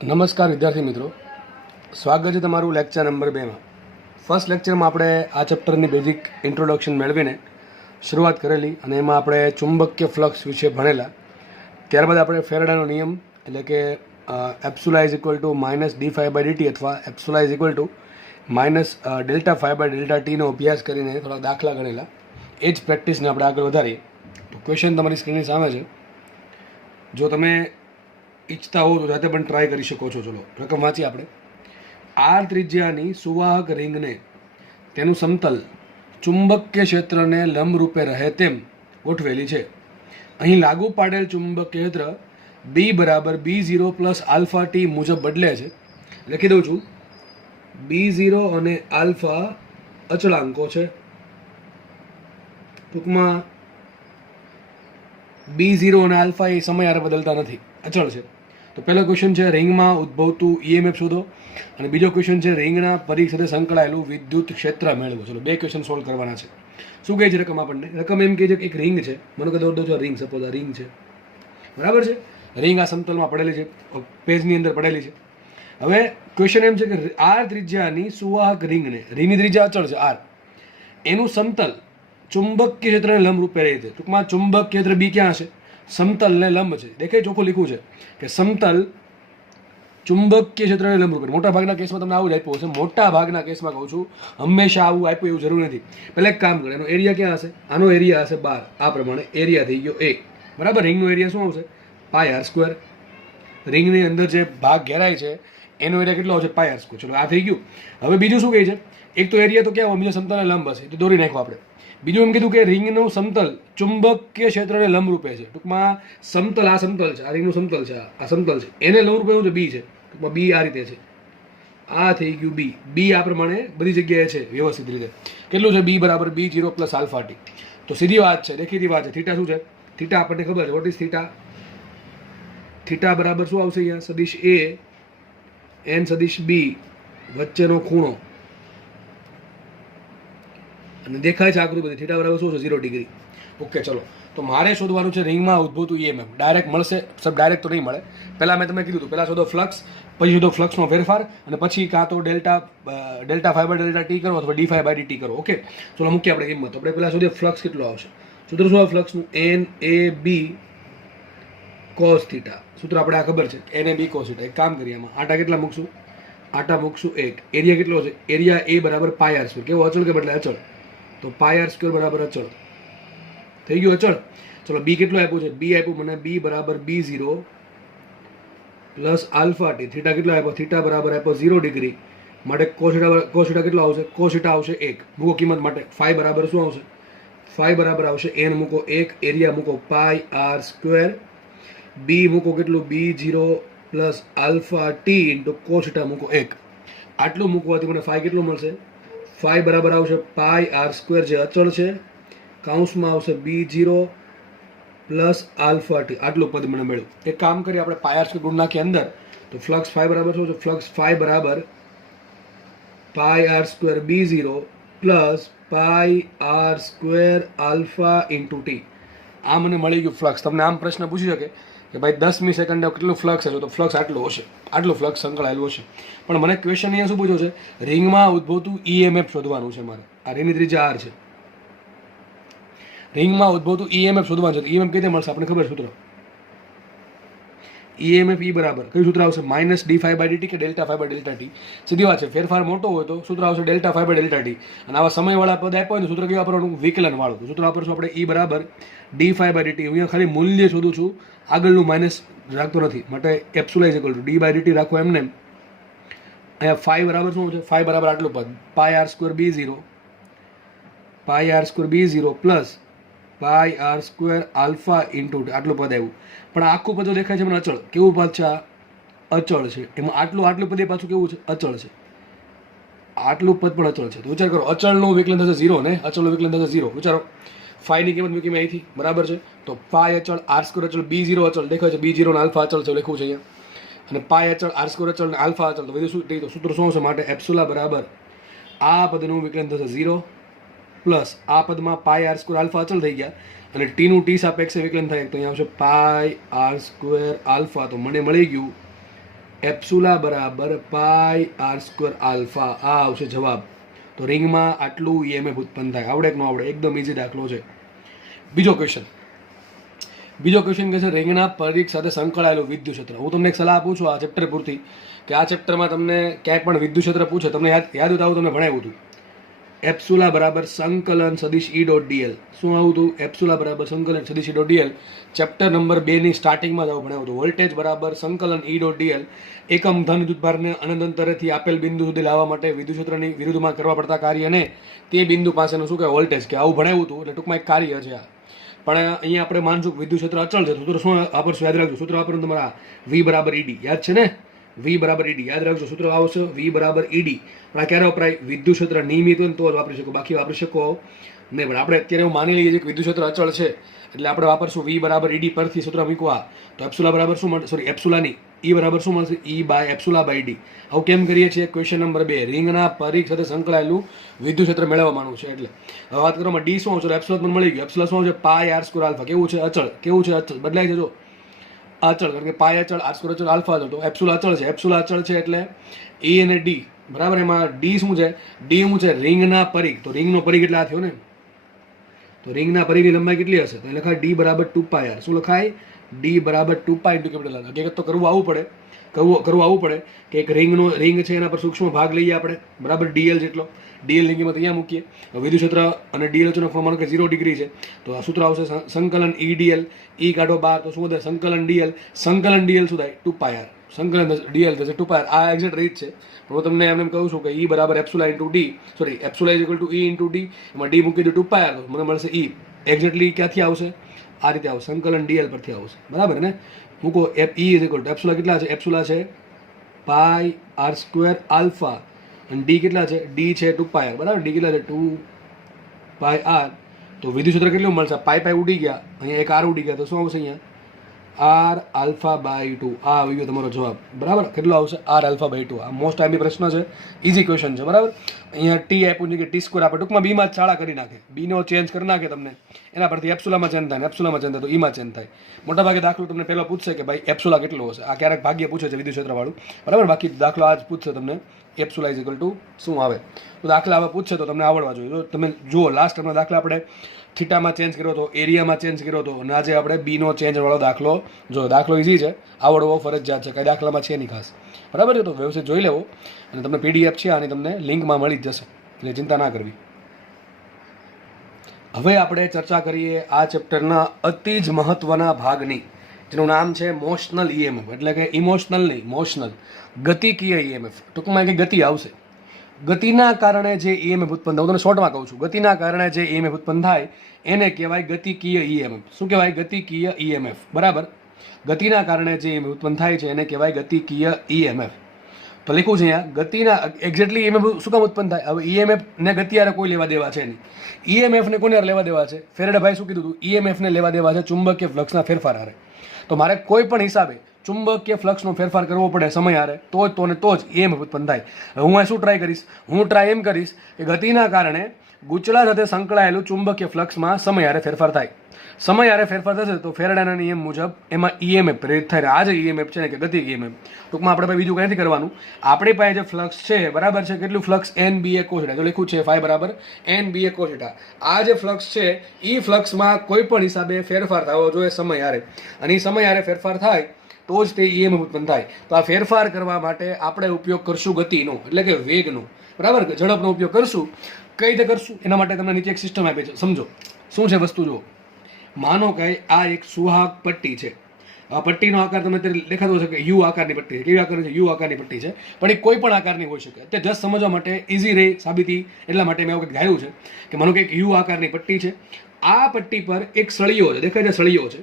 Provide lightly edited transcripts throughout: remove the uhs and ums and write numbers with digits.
નમસ્કાર વિદ્યાર્થી મિત્રો, સ્વાગત છે તમારું લેક્ચર નંબર 2માં. ફર્સ્ટ લેક્ચરમાં આપણે આ ચેપ્ટરની બેઝિક ઇન્ટ્રોડક્શન મેળવીને શરૂઆત કરેલી અને એમાં આપણે ચુંબકીય ફ્લક્સ વિશે ભણેલા. ત્યારબાદ આપણે ફેરાડેનો નિયમ એટલે કે epsilon is equal two minus d∅/dt અથવા epsilon is equal two minus ∆ϕ/Δt નો અભ્યાસ કરીને થોડા દાખલા ગણેલા. એ જ પ્રેક્ટિસને આપણે આગળ વધારીએ. તો ક્વેશ્ચન તમારી સ્ક્રીનની સામે છે. જો તમે ઈચ્છતા હો તો જાતે પણ ટ્રાય કરી શકો છો. ચલો રકમ વાંચીએ આપણે. આર ત્રિજ્યાની સુવાહક રિંગને તેનું સમતલ ચુંબકીય ક્ષેત્રને લંબરૂપે રહે તેમ ગોઠવેલી છે. અહીં લાગુ પાડેલ ચુંબકીય ક્ષેત્ર બી બરાબર B0 પ્લસ આલ્ફા ટી મુજબ બદલે છે. લખી દઉં છું, B0 અને આલ્ફા અચળાંકો છે. ટૂંકમાં B0 અને આલ્ફા એ સમયાંતરે બદલતા નથી, અચળ છે. તો પહેલો ક્વેશ્ચન છે રિંગમાં ઉદ્ભવતું EMF શોધો, અને બીજો ક્વેશ્ચન છે રિંગના પરિઘ સાથે સંકળાયેલું વિદ્યુત ક્ષેત્ર મેળવો. ચલો બે ક્વેશ્ચન સોલ્વ કરવાના છે. શું કહે છે રકમ આપણને? રકમ એમ કહે છે કે એક રિંગ છે, મને કહી દો રિંગ, સપોઝ આ રિંગ છે, બરાબર છે. રિંગ આ સમતલમાં પડેલી છે, પેજની અંદર પડેલી છે. હવે ક્વેશ્ચન એમ છે કે આર ત્રિજ્યાની સુવાહક રિંગની ત્રિજ્યા અચળ છે આર, એનું સમતલ ચુંબકીય ક્ષેત્રને લંબ રૂપે રહે છે. ટૂંકમાં ચુંબકીય ક્ષેત્ર બી ક્યાં છે? સમતલને લંબ છે. દેખાય ચોખ્ખું લીખું છે કે સમતલ ચુંબકીય ક્ષેત્રને લંબ રૂપે. મોટા ભાગના કેસમાં તમને આવું જ આપ્યું હશે. મોટા ભાગના કેસમાં કહું છું, હંમેશા આવું આપ્યું એવું જરૂર નથી. પહેલાં એક કામ કરે, એનો એરિયા ક્યાં હશે? આનો એરિયા હશે 12. આ પ્રમાણે એરિયા થઈ ગયો 1, બરાબર. રિંગનો એરિયા શું આવશે? πr². રિંગની અંદર જે ભાગ ઘેરાય છે એનો એરિયા કેટલો આવશે? πr². ચલો આ થઈ ગયું. હવે બીજું શું કહે છે? એક તો એરિયા તો ક્યાં હોય? બીજો સમતલને લંબ હશે, તો દોરી નાખો આપણે. બીજું એમ કીધું કે રિંગનું સમતલ ચુંબકીય ક્ષેત્રને લંબરૂપે છે. ટૂંકમાં સમતલ, આ સમતલ છે, આ રિંગનું સમતલ છે, આ સમતલ છે, એને લંબરૂપે શું છે? બી છે. ટૂંકમાં બી આ રીતે છે. આ થઈ ગયું બી. બી આ પ્રમાણે બધી જગ્યાએ છે વ્યવસ્થિત રીતે. કેટલું છે? બી બરાબર B0 પ્લસ આલ્ફા ટી. તો સીધી વાત છે, દેખીતી વાત છે. થીટા શું છે? થીટા આપણને ખબર છે. What is theta? થીટા બરાબર શું આવશે અહીંયા? સદિશ A એન સદિશ B વચ્ચેનો ખૂણો, અને દેખાય છે આકૃતિ બધી. થીટા બરાબર શું છે? 0 ડિગ્રી. ઓકે, ચલો. તો મારે શોધવાનું છે રિંગમાં ઉદ્ભવતું EMF. ડાયરેક્ટ મળશે? સબ ડાયરેક્ટ તો નહીં મળે. પહેલાં મેં તમને કીધું હતું, પહેલાં શોધો ફ્લક્સ, પછી શોધો ફ્લક્સનો ફેરફાર, અને પછી કાં તો ∆ϕ/Δt કરો અથવા d∅/dt કરો. ઓકે, ચલો મૂકીએ આપણે કિંમત. આપણે પહેલાં શોધીએ ફ્લક્સ કેટલો આવશે. સૂત્ર શું આવે ફ્લક્સનું? NAB cos theta. સૂત્ર આપણે આ ખબર છે, NAB cos થીટા. એક કામ કરીએ, આમાં આટા કેટલા મૂકશું? આટા મૂકશું 1. એરિયા કેટલો છે? એરિયા A બરાબર πr². કેવો? અચળ કે બદલે? અચળ. તો πr² બરાબર અચળ થઈ ગયું, અચળ. ચલો બી કેટલું આપ્યું છે? બી આપ્યું મને બી બરાબર B0 plus alpha T. Theta કેટલો આપ્યો? થીટા બરાબર આપ્યો 0 ડિગ્રી. માટે કોસ થીટા કેટલો આવશે? કોસ થીટા આવશે 1. મૂકો કિંમત માટે. ફાઈ બરાબર શું આવશે? ફાઈ બરાબર આવશે n મૂકો 1, એરિયા મૂકો πr², બી મૂકો કેટલું? B0 plus alpha T into cos theta મૂકો 1. આટલું મૂકવાથી મને ફાઈ કેટલું મળશે? ફાઈ બરાબર આવશે πr², જે અચળ છે, કાઉન્સમાં આવશે B0 પ્લસ આલ્ફા ટી. આટલું પદ મને મળ્યું. એક કામ કરીએ, આપણે πr² ગુણ નાખીએ અંદર. તો ફ્લક્સ ફાઈ બરાબર શું છે? ફ્લક્સ ફાઈ બરાબર πr² B0 plus πr² alpha into T. આ મને મળી ગયું ફ્લક્સ. તમને આમ પ્રશ્ન પૂછી શકે કે ભાઈ 10મી સેકન્ડે કેટલું ફ્લક્સ હશે? તો ફ્લક્સ આટલું હશે, આટલું ફ્લક્સ સંકળાયેલું હશે. પણ મને ક્વેશ્ચન અહીંયા શું પૂછ્યો છે? રિંગમાં ઉદ્ભવતું EMF શોધવાનું છે મારે. આ રિંગની ત્રિજ્યા R છે. રિંગમાં ઉદ્ભવતું EMF શોધવાનું છે. EMF કઈ રીતે મળશે? આપણે ખબર સૂત્ર. EMF E બરાબર કયું સૂત્ર આવશે? માઇનસ d∅/dt કે ∆ϕ/Δt. સીધી વાત છે. ફેરફાર મોટો હોય તો સૂત્ર આવશે ∆ϕ/Δt. અને આવા સમયવાળા પદ આપ્યો હોય તો સૂત્ર કેવું વાપરવાનું? વિકલન વાળું. તો સૂત્ર વાપરશું આપણે E બરાબર d∅/dt. અહીંયા ખાલી મૂલ્ય શોધું છું, આગળનું માઇનસ રાખતો નથી. માટે epsilon is equal two d/dt રાખો એમને. અહીંયા ફાઈ બરાબર શું છે? ફાઈ બરાબર આટલું પદ πr² B0 plus πr² alpha into આટલું પદ આવ્યું. પણ આખું પદ દેખાય છે મને અચળ. કેવું પદ છે? અચળ છે. એમાં આટલું પદ પાછું કેવું છે? અચળ છે. આટલું પદ પણ અચળ છે. તો વિચાર કરો, અચળનું વિકલન થશે 0 ને અચળનું વિકલન થશે 0. વિચારો, ફાઈની કિંમત મૂકી મેં અહીંથી, બરાબર છે. તો પાય અચળ, r² અચળ, B0 અચળ દેખાય છે, B0 ને આલ્ફા અચળ છે લખવું છે અહીંયા. અને પાય અચળ, r² અચળ ને આલ્ફા અચળ. તો બધું શું સૂત્ર શું હશે? માટે એપ્સિલોન બરાબર આ પદનું વિકલન થશે 0 પ્લસ આ પદમાં πr² આલ્ફા અચળ થઈ ગયા, અને ટીનું ટી સાપેક્ષે વિકલન થાય તો અહીંયા આવશે πr² આલ્ફા. તો મને મળી ગયું એપ્સુલા બરાબર પાઈ આર સ્ક્વેર આલ્ફા, આ આવશે જવાબ. તો રિંગમાં આટલું ઈએમએફ ઉત્પન્ન થાય. આવડે કે ન આવડે? એકદમ ઇઝી દાખલો છે. બીજો ક્વેશ્ચન કહે છે રિંગના પરિઘ સાથે સંકળાયેલું વિદ્યુત ક્ષેત્ર. હું તમને એક સલાહ આપું છું આ ચેપ્ટર પૂરતી, કે આ ચેપ્ટરમાં તમને ક્યાંય પણ વિદ્યુત ક્ષેત્ર પૂછે, તમને યાદ હતું, તમને ભણાવ્યું હતું એપ્સુલા બરાબર સંકલન સદિશ ઈ ડોટ ડીએલ. શું આવું હતું? એપ્સુલા બરાબર સંકલન સદિશ ઈ ડોટ ડીએલ. ચેપ્ટર નંબર 2 ની સ્ટાર્ટિંગમાં જ આવું ભણાવ્યું હતું. વોલ્ટેજ બરાબર સંકલન ઈ ડોટ ડીએલ. એકમ ધન વિદ્યુતભારને અનંત અંતરેથી આપેલ બિંદુ સુધી લાવવા માટે વિદ્યુત ક્ષેત્રની વિરુદ્ધમાં કરવા પડતા કાર્યને તે બિંદુ પાસેનું શું કહેવાય? વોલ્ટેજ. કે આવું ભણાવ્યું હતું. એટલે ટૂંકમાં એક કાર્ય છે આ. પણ અહીંયા આપણે માનશું વિદ્યુત ક્ષેત્ર અચળ છે. સૂત્ર શું વાપરશું? યાદ રાખજો. સૂત્ર વાપરવાનું તમારા વી બરાબર ઈડી. યાદ છે ને? વી બરાબર ઈડી યાદ રાખજો. સૂત્ર આવશે વી બરાબર ઈડી. પણ આ ક્યારે વપરાય? વિદ્યુત ક્ષેત્ર નિયમિત હોય ને તો જ વાપરી શકો, બાકી વાપરી શકો નહીં. પણ આપણે અત્યારે એવું માની લઈએ છીએ કે વિદ્યુત ક્ષેત્ર અચળ છે, એટલે આપણે વાપરશું વી બરાબર ઈડી પરથી સૂત્ર મૂકવા. તો એપ્સુલા બરાબર શું મળશે? સોરી, એપ્સુલાની ઈ બરાબર શું મળશે? ઈ બાય એપ્સુલા બાય ડી. આવું કેમ કરીએ છીએ? ક્વેશ્ચન નંબર 2 રિંગના પરિઘ સાથે સંકળાયેલું વિદ્યુત ક્ષેત્ર મેળવવાનું છે. એટલે હવે વાત કરવામાં ડી શું આવશે? એપ્સુલા પણ મળી ગયું. એપ્સુલા શું છે? પાઈ આર સ્ક્વેર આલ્ફા. કેવું છે? અચળ. કેવું છે? અચળ. બદલાય છે જો અચળ, કારણ કે પાય અચળ, આર સ્ક્વેર અચળ, આલ્ફા અચળ. તો એપ્સુલા અચળ છે. એપ્સુલા અચળ છે એટલે ઈ અને ડી બરાબર. એમાં ડી શું છે? ડી શું છે? રિંગના પરિઘ. તો રિંગનો પરિઘ એટલે આ થયો ને. તો રિંગના પરિઘની લંબાઈ કેટલી હશે? તો એ લખાય ડી બરાબર 2 પાઈ આર. શું લખાય? ડી બરાબર 2 પાઈ ઇન્ટુ કેપિટલ આર. હકીકત તો કરવું આવવું પડે કે એક રિંગ છે, એના પર સૂક્ષ્મ ભાગ લઈએ આપણે બરાબર ડીએલ જેટલો. ડીએલ લિંગમાં અહીંયા મૂકીએ. વિદ્યુત ક્ષેત્ર અને ડીએલ વચ્ચેનો ફોર્મ કે 0 ડિગ્રી છે. તો આ સૂત્ર આવશે સંકલન ઈ ડીએલ. ઈ કાઢો બહાર તો શું થાય? સંકલન ડીએલ. સંકલન ડીએલ શું થાય? 2 પાઈ આર. સંકલન ડીએલ થશે 2 પાઈ આર. આ એક્ઝેક્ટ રીત છે. હું તમને એમ કહું છું કે ઈ બરાબર epsilon into D, sorry epsilon is equal to E into D. એમાં ડી મૂકી દો 2 પાઈ આર, મને મળશે ઈ. એક્ઝેક્ટલી ક્યાંથી આવશે? આ રીતે આવશે, સંકલન ડીએલ પરથી આવશે બરાબર ને. મૂકો ઈ ઇઝ ઇક્વલ ટુ એપ્સુલા કેટલા છે? એપ્સુલા છે પાઈ આર સ્ક્વેર આલ્ફા અને ડી કેટલા છે? ડી છે 2 પાઈ આર બરાબર. ડી કેટલા છે? 2 પાઈ આર. તો વિદ્યુત ક્ષેત્ર કેટલું મળશે? પાઈ ઉડી ગયા, અહીંયા એક આર ઉડી ગયા, તો શું આવશે? અહીંયા આર આલ્ફા બાય 2. આ આવી ગયો તમારો જવાબ બરાબર. કેટલો આવશે? R alpha by 2. આ મોસ્ટ ટાઈમની પ્રશ્ન છે, ઇઝી ક્વેશ્ચન છે બરાબર. અહીંયા ટી આપ્યું છે કે ટી સ્ક્વેર આપણે ટૂંકમાં બીમાં જ ચાળા કરી નાખે, બીનો ચેન્જ કરી નાખે તમને. એના પરથી એપ્સુલામાં ચેન્જ થાય, એપ્સુલામાં ચેન્જ થાય તો ઈમાં ચેન્જ થાય. મોટાભાગે દાખલો તમને પહેલો પૂછશે કે ભાઈ એપ્સુલા કેટલો હશે. આ ક્યારેક ભાગ્ય પૂછે છે વિદ્યુત ક્ષેત્રવાળું બરાબર. બાકી દાખલો આજ પૂછશે તમને એપ્સુલા ઇઝ ઇક્વલ ટુ શું આવે. તો દાખલા હવે પૂછશે તો તમને આવડવા જોઈએ. જો તમે જુઓ લાસ્ટ ટાઈમના દાખલા આપણે થીટામાં ચેન્જ કર્યો હતો, એરિયામાં ચેન્જ કર્યો હતો, અને આજે આપણે બીનો ચેન્જવાળો દાખલો જો. દાખલો ઇઝી છે, આવડવો ફરજિયાત છે, કઈ દાખલામાં છે નહીં ખાસ બરાબર છે. તો વ્યવસ્થિત જોઈ લેવો, અને તમને પીડીએફ છે આની તમને લિંકમાં મળી જ જશે, એટલે ચિંતા ના કરવી. હવે આપણે ચર્ચા કરીએ આ ચેપ્ટરના અતિ જ મહત્વના ભાગની, જેનું નામ છે મોશનલ ઈએમએફ. એટલે કે ઇમોશનલ નહીં, મોશનલ, ગતિકીય ઈએમએફ. ટૂંકમાં કે ગતિ આવશે. ગતિના કારણે જે ઈએમએફ ઉત્પન્ન થાય, હું તમને શોર્ટમાં કહું છું, ગતિના કારણે જે ઈએમએફ ઉત્પન્ન થાય એને કહેવાય ગતિકીય ઈએમએફ. શું કહેવાય? ગતિકીય ઈએમએફ બરાબર. ગતિના કારણે જે ઈએમએફ ઉત્પન્ન થાય છે એને કહેવાય ગતિકીય ઈએમએફ. તો લખ્યું છે અહીંયા ગતિના એક્ઝેક્ટલી ઈએમએફ શું કામ ઉત્પન્ન થાય? હવે ઈએમએફ ને ગતિ હારે કોઈ લેવા દેવા છે નહીં. ઈએમએફ ને કોને લેવા દેવા છે? ફેરેડેભાઈ શું કીધું હતું? ઈએમએફ ને લેવા દેવા છે ચુંબકીય ફ્લક્સના ફેરફાર હારે. તો મારે કોઈ પણ હિસાબે ચુંબકીય ફ્લક્સનો ફેરફાર કરવો પડે સમય હારે, તો જ ઈએમએફ ઉત્પન્ન થાય. હું શું ટ્રાય કરીશ? હું ટ્રાય એમ કરીશ કે ગતિના કારણે ગુચલા સાથે સંકળાયેલું ચુંબકીય ફ્લક્સમાં સમય હારે ફેરફાર થાય. સમય હારે ફેરફાર થશે તો ફેરાડેના નિયમ મુજબ એમાં ઈએમએફ પ્રેરિત થાય. આ જે ઈએમએફ છે ને કે ગતિ ઈએમએફ. ટૂંકમાં આપણે બીજું કંઈ નથી કરવાનું. આપણી પાસે જે ફ્લક્સ છે બરાબર છે, કેટલું ફ્લક્સ? એન બી એ કોથેટા. જો લખ્યું છે ફાઈ બરાબર એન બી એ કોથેટા. આ જે ફ્લક્સ છે એ ફ્લક્સમાં કોઈ પણ હિસાબે ફેરફાર થવો જોઈએ સમય હારે, અને એ સમય હારે ફેરફાર થાય તો જ તે ઈએમએફ ઉત્પન્ન થાય. તો આ ફેરફાર કરવા માટે આપણે ઉપયોગ કરશું ગતિનો, એટલે કે વેગનો બરાબર, ઝડપનો ઉપયોગ કરશું. કઈ રીતે કરશું એના માટે તમને નીચે એક સિસ્ટમ આપી છે, સમજો શું છે વસ્તુ. જો માનો કે આ એક સુહાગ પટ્ટી છે. આ પટ્ટીનો આકાર તમને અત્યારે દેખાતો છે કે યુ આકારની પટ્ટી છે. કેવી આકારની છે? યુ આકારની પટ્ટી છે, પણ એ કોઈ પણ આકારની હોઈ શકે. તે જસ્ટ સમજવા માટે ઇઝી રહે સાબિતી, એટલા માટે મેં એવું કંઈક ધાર્યું છે કે માનો કે એક યુ આકારની પટ્ટી છે. આ પટ્ટી પર એક સળિયો છે, દેખાય છે સળિયો છે.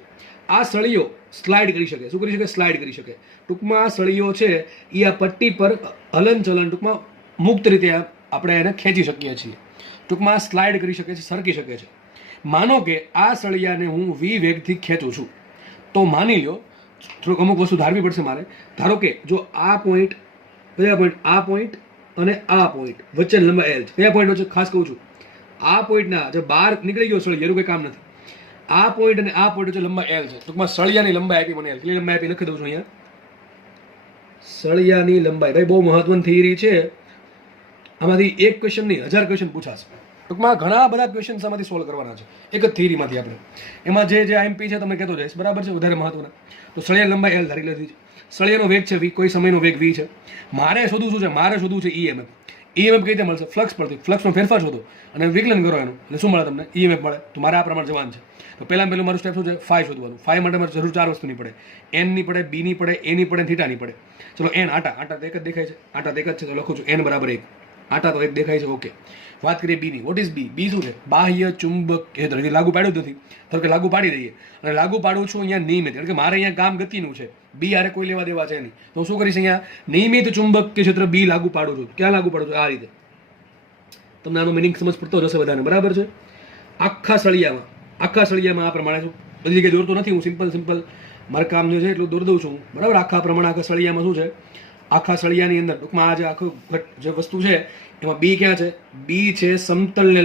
આ સળિયો સ્લાઇડ કરી શકે. શું કરી શકે? સ્લાઇડ કરી શકે. ટૂંકમાં આ સળિયો છે એ આ પટ્ટી પર હલનચલન ટૂંકમાં મુક્ત રીતે આપણે એને ખેંચી શકીએ છીએ. ટૂંકમાં સ્લાઇડ કરી શકે છે, સરકી શકે છે. માનો કે આ સળિયાને હું વી વેગથી ખેંચું છું, તો માની લો થોડુંક અમુક વસ્તુ ધારવી પડશે મારે. ધારો કે જો આ પોઈન્ટ, કયા પોઈન્ટ? આ પોઈન્ટ અને આ પોઈન્ટ વચ્ચે લંબાઈ એલ છે. કયા પોઈન્ટ વચ્ચે? ખાસ કહું છું, આ પોઈન્ટના જે બહાર નીકળી ગયો સળિયો, એનું કંઈ કામ નથી. આ પોઈન્ટ અને આ પોઈન્ટ વચ્ચે લંબાઈ એલ છે. ટૂંકમાં સળિયાની લંબાઈ આપી મને એલ. કેટલી લંબાઈ આપી લખી દઉં છું અહીંયા? સળિયાની લંબાઈ. ભાઈ બહુ મહત્વની થિયરી છે. આમાંથી એક ક્વેશ્ચન નહીં 1000 ક્વેશ્ચન પૂછાશે. ટૂંકમાં ઘણા બધા ક્વેશ્ચન્સ આમાંથી સોલ્વ કરવાના છે એક જ થિયરીમાંથી આપણે. એમાં જે આઈએમપી છે તમને કહેતો જઈશ, બરાબર છે, વધારે મહત્વના. તો સળિયા લંબાઈ એલ ધારી લીધી છે. સળિયાનો વેગ છે વી, કોઈ સમયનો વેગ વી છે. મારે શોધવું શું છે? મારે શોધવું છે ઈએમએફ. ઈએમએફ કઈ રીતે મળશે? ફ્લક્સ પરથી. ફ્લક્સનો ફેરફાર શોધો અને વિકલન કરો એનું, એટલે શું મળે તમને? ઈએમએફ મળે. તો મારે આ પ્રમાણે જવાનું છે. તો પહેલાં મારું સ્ટેપ શું છે? ફાઈ શોધવાનું. ફાઈ માટે મારે જરૂર 4 વસ્તુની પડે. એન ની પડે, બી ની પડે, એ ની પડે, થીટા ની પડે. ચલો એન, આટા તો એક જ દેખાય છે. આટા તો એક જ છે, તો લખું છું એન બરાબર 1. આટા તો એક દેખાય છે, ઓકે. વાત કરીએ બી ની. What is B? બી શું છે? બાહ્ય ચુંબક ક્ષેત્ર. લાગુ પાડ્યું જ નથી, તો કે લાગુ પાડી દઈએ. અને લાગુ પાડું છું અહીંયા નિયમિત, કારણ કે મારે અહીંયા કામ ગતિનું છે. બી આરે કોઈ લેવા દેવા છે નહીં. તો હું શું કરીશ? અહીંયા નિયમિત ચુંબકીય ક્ષેત્ર બી લાગુ પાડું છું. ક્યાં લાગુ પાડું છું? આ રીતે. તમને આનો મિનિંગ સમજ પડતો જશે બધાને, બરાબર છે? આખા સળિયામાં આ પ્રમાણે છું. બધી જગ્યાએ દોરતો નથી હું, સિમ્પલ મારું કામ જે છે એટલું દોર દઉં છું, બરાબર? આખા પ્રમાણે આખા સળિયામાં શું છે? આખા સળિયાની અંદર ટૂંકમાં આ જે આખું જે વસ્તુ છે એમાં બી ક્યાં છે? બી છે સમતલને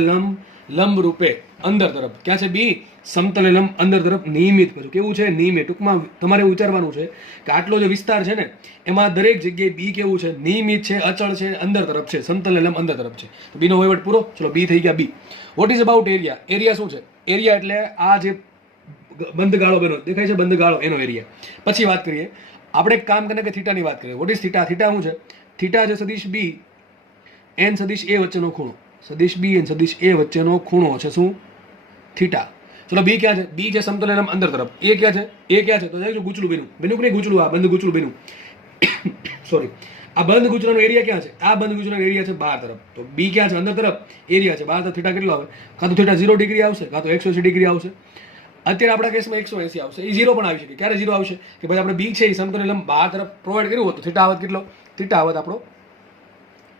લંબ રૂપે અંદર તરફ. ક્યાં છે બી? સમતલને લંબ અંદર તરફ નિયમિત કરું. કેવું છે? નિયમિત. ટૂંકમાં તમારે વિચારવાનું છે કે આટલો જે વિસ્તાર છે ને એમાં દરેક જગ્યાએ બી કેવું છે? નિયમિત છે, અચળ છે, અંદર તરફ છે, સમતલને લંબ અંદર તરફ છે. તો બીનો વહીવટ પૂરો. ચલો બી થઈ ગયા B. What is about area? Area શું છે? એરિયા એટલે આ જે બંધ ગાળો બનો દેખાય છે, બંધ ગાળો, એનો એરિયા. પછી વાત કરીએ આપણે એક કામ કરીને કે થીટાની વાત કરીએ. What is theta? થીટા શું છે? થીટા છે સદિશ બી એન સદિશ એ વચ્ચેનો ખૂણો. સદિશ બી એન સદિશ એ વચ્ચેનો ખૂણો છે શું? થીટા. ચલો બી ક્યાં છે? બી છે સમતલ લંબ અંદર તરફ. એ ક્યાં છે? એ ક્યાં છે? તો જોઈજો ગૂંચળું બન્યું કે નહીં? ગૂંચળું, આ બંધ ગૂંચળું બન્યું. સોરી, આ બંધ ગૂંચળાનો એરિયા ક્યાં છે? આ બંધ ગૂંચળાનો એરિયા છે બહાર તરફ. તો બી ક્યાં છે? અંદર તરફ. એરિયા છે બહાર તરફ. થીટા કેટલો આવે? કાં તો થીટા 0 ડિગ્રી આવશે, કાં તો 180 ડિગ્રી આવશે. અત્યારે આપણા કેસમાં 180 આવશે. એ 0 પણ આવી શકે. ક્યારે 0 આવશે? કે ભાઈ આપણે બી છે એ સમતલ લંબ બહાર તરફ પ્રોવાઈડ કર્યું હોત તો થીટા આવત કેટલો? થીટા આવત આપણો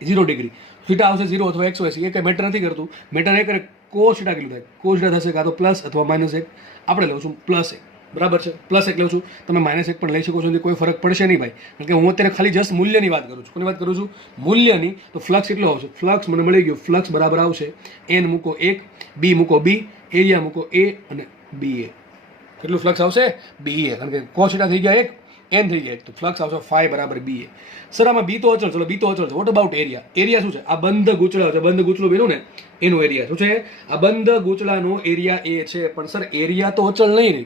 0 ડિગ્રી. થીટા આવશે 0 અથવા 180. એ કંઈ મેટર નથી કરતું. મેટર એ કરે કોસ થીટા કેટલું થાય? કોસ થીટા થશે કાં તો પ્લસ અથવા -1. આપણે લઉં છું +1, બરાબર છે? +1 લઉં છું. તમે -1 પણ લઈ શકો છો, કોઈ ફરક પડશે નહીં ભાઈ, કારણ કે હું અત્યારે ખાલી જસ્ટ મૂલ્યની વાત કરું છું. કોની વાત કરું છું? મૂલ્યની. તો ફ્લક્સ કેટલો આવશે? ફ્લક્સ મને મળી ગયું. ફ્લક્સ બરાબર આવશે એન મૂકો 1, બી મૂકો બી, એરિયા મૂકો એ અને બી એ. કેટલું ફ્લક્સ આવશે? બી એ, કારણ કે કોસ થીટા થઈ ગયા 1, એન થઈ ગયા 1, તો ફ્લક્સ આવશે φ બરાબર બી એ. સર આમાં બી તો અચળ. ચલો બી તો અચળ છે. What about area? એરિયા શું છે? આ બંધ ગૂંચળા છે, બંધ ગૂંચળું બન્યું ને એનો એરિયા શું છે? આ બંધ ગૂંચળાનો એરિયા એ છે. પણ સર એરિયા તો અચળ નહીં રહી.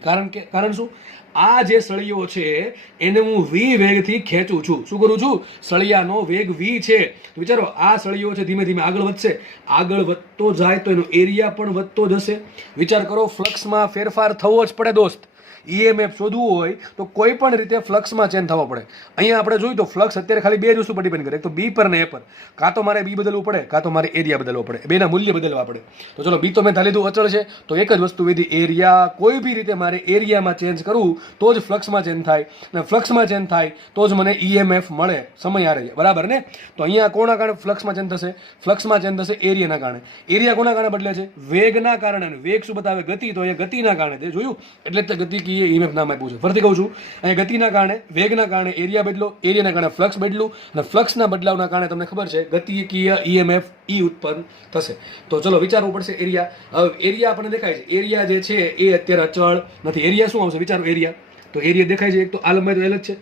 કારણ શું? આ જે સળિયો છે એને હું વી વેગથી ખેંચું છું. શું કરું છું? સળિયાનો વેગ વી છે. તો વિચારો, આ સળિયો છે ધીમે ધીમે આગળ વધશે. આગળ વધતો જાય તો એનો એરિયા પણ વધતો જશે. વિચાર કરો, ફ્લક્સમાં ફેરફાર થવો જ પડે દોસ્ત. ઈએમએફ શોધવું હોય તો કોઈ પણ રીતે ફ્લક્સમાં ચેન્જ થવો પડે. અહીંયા આપણે જોયું તો ફ્લક્સ અત્યારે ખાલી બે જ વસ્તુ પર ડિપેન્ડ કરે, એક તો બી પર ને એ પર. કાં તો મારે બી બદલવું પડે, કાં તો મારે એરિયા બદલવો પડે. બેના મૂલ્ય બદલવા પડે. તો ચલો બી તો મેં ધારી લીધું અચળ છે, તો એક જ વસ્તુ વિધિ એરિયા. કોઈ બી રીતે મારે એરિયામાં ચેન્જ કરવું તો જ ફ્લક્સમાં ચેન્જ થાય, અને ફ્લક્સમાં ચેન્જ થાય તો જ મને ઈએમએફ મળે સમય આરે, બરાબર ને? તો અહીંયા કોના કારણે ફ્લક્સમાં ચેન્જ થશે? ફ્લક્સમાં ચેન્જ થશે એરિયાના કારણે. એરિયા કોના કારણે બદલે છે? વેગના કારણે. વેગ શું બતાવે? ગતિ. તો અહીંયા ગતિના કારણે. તે જોયું એટલે જ ગતિ કીએ ઈએમએફ નામ આપ્યું છે. ફરીથી કહું છું, અહીંયા ગતિના કારણે, વેગના કારણે એરિયા બદલો, એરિયાના કારણે ફ્લક્સ બદલું, અને ફ્લક્સના બદલાવના કારણે તમને ખબર છે ગતિકીય ઈએમએફ ઈ ઉત્પન્ન થશે. તો ચલો વિચારવું પડશે એરિયા. હવે એરિયા આપણને દેખાય છે. એરિયા જે છે એ અત્યારે અચળ નથી. એરિયા શું આવશે? વિચારો એરિયા. તો એરિયા દેખાય છે. એક તો આ લંબાઈ તો એલ જ છે.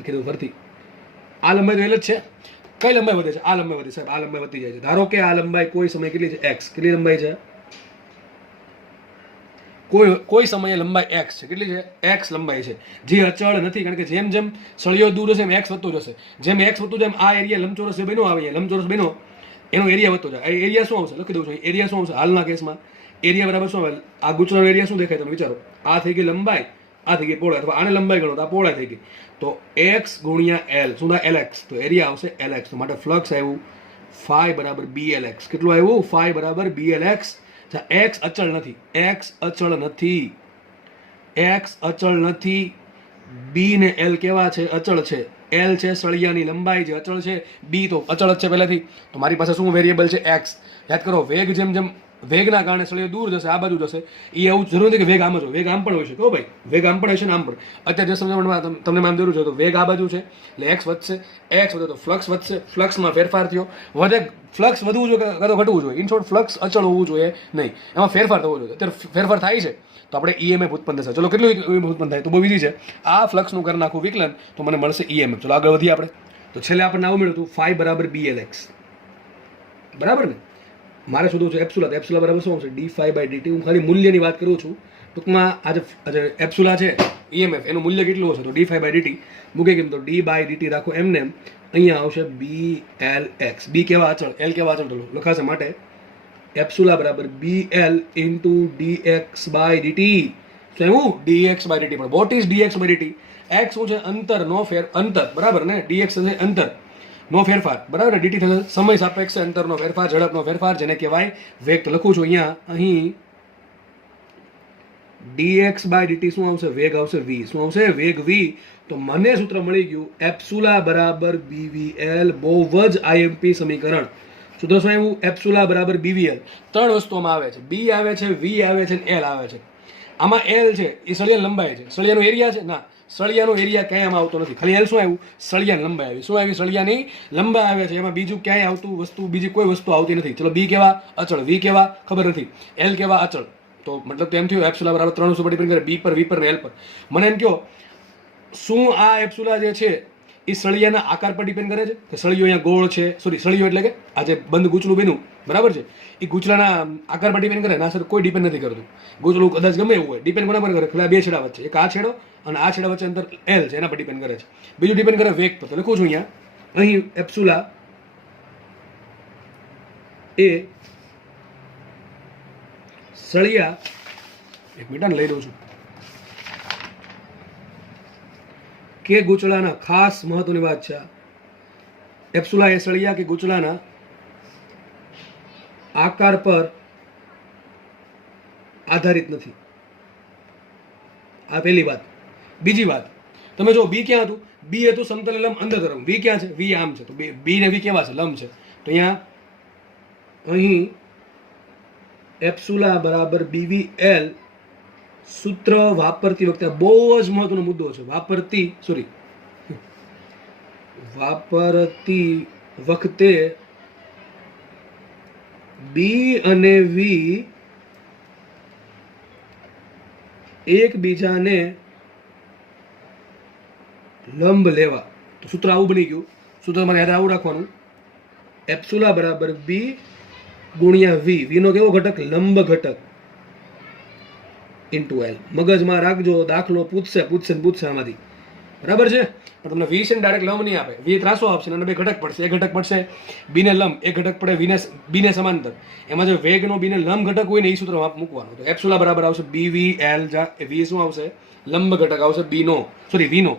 લખી દઉં ફરતી. આ લંબાઈ તો એલ જ છે. કઈ લંબાઈ વધે છે? આ લંબાઈ વધે સાહેબ. આ લંબાઈ વધતી જાય છે. ધારો કે આ લંબાઈ કોઈ સમય કેટલી છે? એક્સ. કેટલી લંબાઈ છે? કોઈ સમયે લંબાઈ એક્સ છે. કેટલી છે? એક્સ લંબાઈ છે, જે અચળ નથી. કારણ કે જેમ જેમ સળિયો દૂર જશે એમ એક્સ વધતો જશે. જેમ એક્સ વધતું જાય એમ આ એરિયા લંબચોરસ જે બન્યો આવે, લંબચોરસ બન્યો એનો એરિયા વધતો જાય. એરિયા શું આવશે? લખી દઉં છું. એરિયા શું આવશે હાલના કેસમાં? એરિયા બરાબર શું આવે? આ ગૂંચળાનો એરિયા શું દેખાય? તમે વિચારો. આ થઈ ગઈ લંબાઈ, આ થઈ ગઈ પહોળાઈ, અથવા આને લંબાઈ ગણો તો આ પહોળાઈ થઈ ગઈ. તો એક્સ ગુણ્યા એલ શું થાય? એલએક્સ. તો એરિયા આવશે એલએક્સ. તો માટે ફ્લક્સ આવ્યું φ બરાબર BLX. કેટલું આવ્યું? φ બરાબર BLX. એક્સ અચળ નથી. એક્સ અચળ નથી. એક્સ અચળ નથી. બી ને એલ કેવા છે? અચળ છે. એલ છે સળિયાની લંબાઈ જે અચળ છે. બી તો અચળ જ છે પહેલાથી. તો મારી પાસે શું વેરિયેબલ છે? એક્સ. યાદ કરો, વેગ જેમ જેમ વેગના કારણે સળિયો દૂર જશે, આ બાજુ જશે. એ એવું જરૂર નથી કે વેગ આમ જ હોય, વેગ આમ પણ હોઈ શકે. ભાઈ વેગ આમ પણ હશે ને આમ પણ. અત્યારે જે સમજાવવામાં તમને આમ જરૂર છે તો વેગ આ બાજુ છે એટલે એક્સ વધશે, એક્સ વધે તો ફ્લક્સ વધશે, ફ્લક્સમાં ફેરફાર થયો, વધે ફ્લક્સ વધવું જોઈએ કે તો ઘટવું જોઈએ. ઇન શોર્ટ ફ્લક્સ અચળ હોવું જોઈએ નહીં, એમાં ફેરફાર થવો જોઈએ. અત્યારે ફેરફાર થાય છે તો આપણે ઈએમએફ ઉત્પન્ન થશે. ચલો કેટલું ઈએમએફ ઉત્પન્ન થાય તો બહુ ઈઝી છે. આ ફ્લક્સનું કરી નાખું વિકલન તો મને મળશે ઈએમએફ. ચલો આગળ વધીએ આપણે. તો છેલ્લે આપણને આવું મળ્યું હતું ફાઈ બરાબર BLX, બરાબર ને. મારે શોધવું છે એપ્સુલા. તો એપ્સુલા બરાબર શું આવશે? d∅/dt. હું ખાલી મૂલ્યની વાત કરું છું ટૂંકમાં. આજે એપ્સુલા છે ઈએમએફ એનું મૂલ્ય કેટલું હશે તો d∅/dt મૂકે કેમ તો d/dt રાખો એમને એમ. અહીંયા આવશે BLX. બી કેવા અચળ, એલ કેવા અચળ લખાશે માટે એપ્સુલા બરાબર BL ઇન્ટુ dx/dt. શું એવું? dx/dt. પણ વોટ ઇઝ dx/dt? એક્સ શું છે? અંતર, નો ફેર, અંતર, બરાબર ને. dx થશે અંતર, નો ફેરફાર, બરાબર ને. dt થશે સમય સાપેક્ષે અંતરનો ફેરફાર, ઝડપનો ફેરફાર, જેને કહેવાય વેગ. તો લખું છું અહીંયા, અહીં dx/dt શું આવશે? વેગ આવશે v. શું આવશે? વેગ v. તો મને સૂત્ર મળી ગયું એપ્સુલા બરાબર BVL. બહુ જ IMP સમીકરણ. સૂત્ર શું આવ્યું? એપ્સુલા બરાબર BVL. ત્રણ વસ્તુઓમાં આવે છે, B આવે છે, V આવે છે અને L આવે છે. આમાં L છે એ સળિયાની લંબાઈ છે. સળિયાનો એરિયા છે ના, સળિયાનો એરિયા ક્યાંય આમાં આવતો નથી. ખાલી L શું આવ્યું? સળિયાની લંબાઈ આવી. શું આવી? સળિયાની લંબાઈ આવે છે. એમાં બીજું ક્યાંય આવતું વસ્તુ, બીજી કોઈ વસ્તુ આવતી નથી. ચલો B કેવા? અચળ. V કેવા? ખબર નથી. L કેવા? અચળ. તો મતલબ તો એમ થયું એપ્સુલા બરાબર ત્રણ વસ્તુ પર ડિપેન્ડ કરે, B પર, V પર ને L પર. મને એમ કહો શું આ એપ્સુલા જે છે એ સળિયાના આકાર પર ડિપેન્ડ કરે છે કે સળિયો અહીંયા ગોળ છે, સોરી સળિયો એટલે કે આ જે બંધ ગૂંચળું બન્યું, બરાબર છે, એ ગૂંચળાના આકાર પર ડિપેન્ડ કરે? ના સર, કોઈ ડિપેન્ડ નથી કરતું. ગૂંચળું કદાચ ગમે એવું હોય, ડિપેન્ડ કોના પર કરે? ખરા બે છેડા વચ્ચે, એક આ છેડો અને આ છેડા વચ્ચે અંતર L છે એના પર ડિપેન્ડ કરે છે. બીજું ડિપેન્ડ કરે વેગ પર. તો લખું છું અહીંયા, અહીં એપ્સુલા એ સળિયા, એક મિનિટ લઈ લઉં છું, કે ગૂંચળાના, ખાસ મહત્વની વાત છે, એપ્સુલા એ સળિયા કે ગૂંચળાના આકાર પર આધારિત નથી. આ પહેલી વાત. બીજી વાત, તમે જો B ક્યાં હતું? B હતું સમતલ લંબ અંદર તરફ. V ક્યાં છે? V આમ છે. તો B ને V કેવા છે? લંબ છે. તો અહીંયા અહીં એપ્સુલા બરાબર BVL સૂત્ર વાપરતી વખતે બહુ જ મહત્વનો મુદ્દો છે. વાપરતી વખતે B અને V એકબીજાને લંબ લેવા. તો સૂત્ર આવું બની ગયું. સૂત્ર મારે યાદ આવું રાખવાનું, એપ્સુલા બરાબર B ગુણ્યા V. V નો કેવો ઘટક? લંબ ઘટક ઇન્ટુ L. મગજમાં રાખજો, દાખલો પૂછશે આમાંથી, બરાબર છે. પણ તમને V છે ને ડાયરેક્ટ લંબ નહીં આપે. V ત્રાસો આપશે અને બે ઘટક પડશે. એક ઘટક પડશે B ને લંબ, એક ઘટક પડે B ને સમાંતર. એમાં જો વેગનો B ને લંબ ઘટક હોય ને એ સૂત્ર મૂકવાનું. તો એપ્સુલા બરાબર આવશે BVL. V શું આવશે? લંબ ઘટક આવશે B નો, સોરી V નો.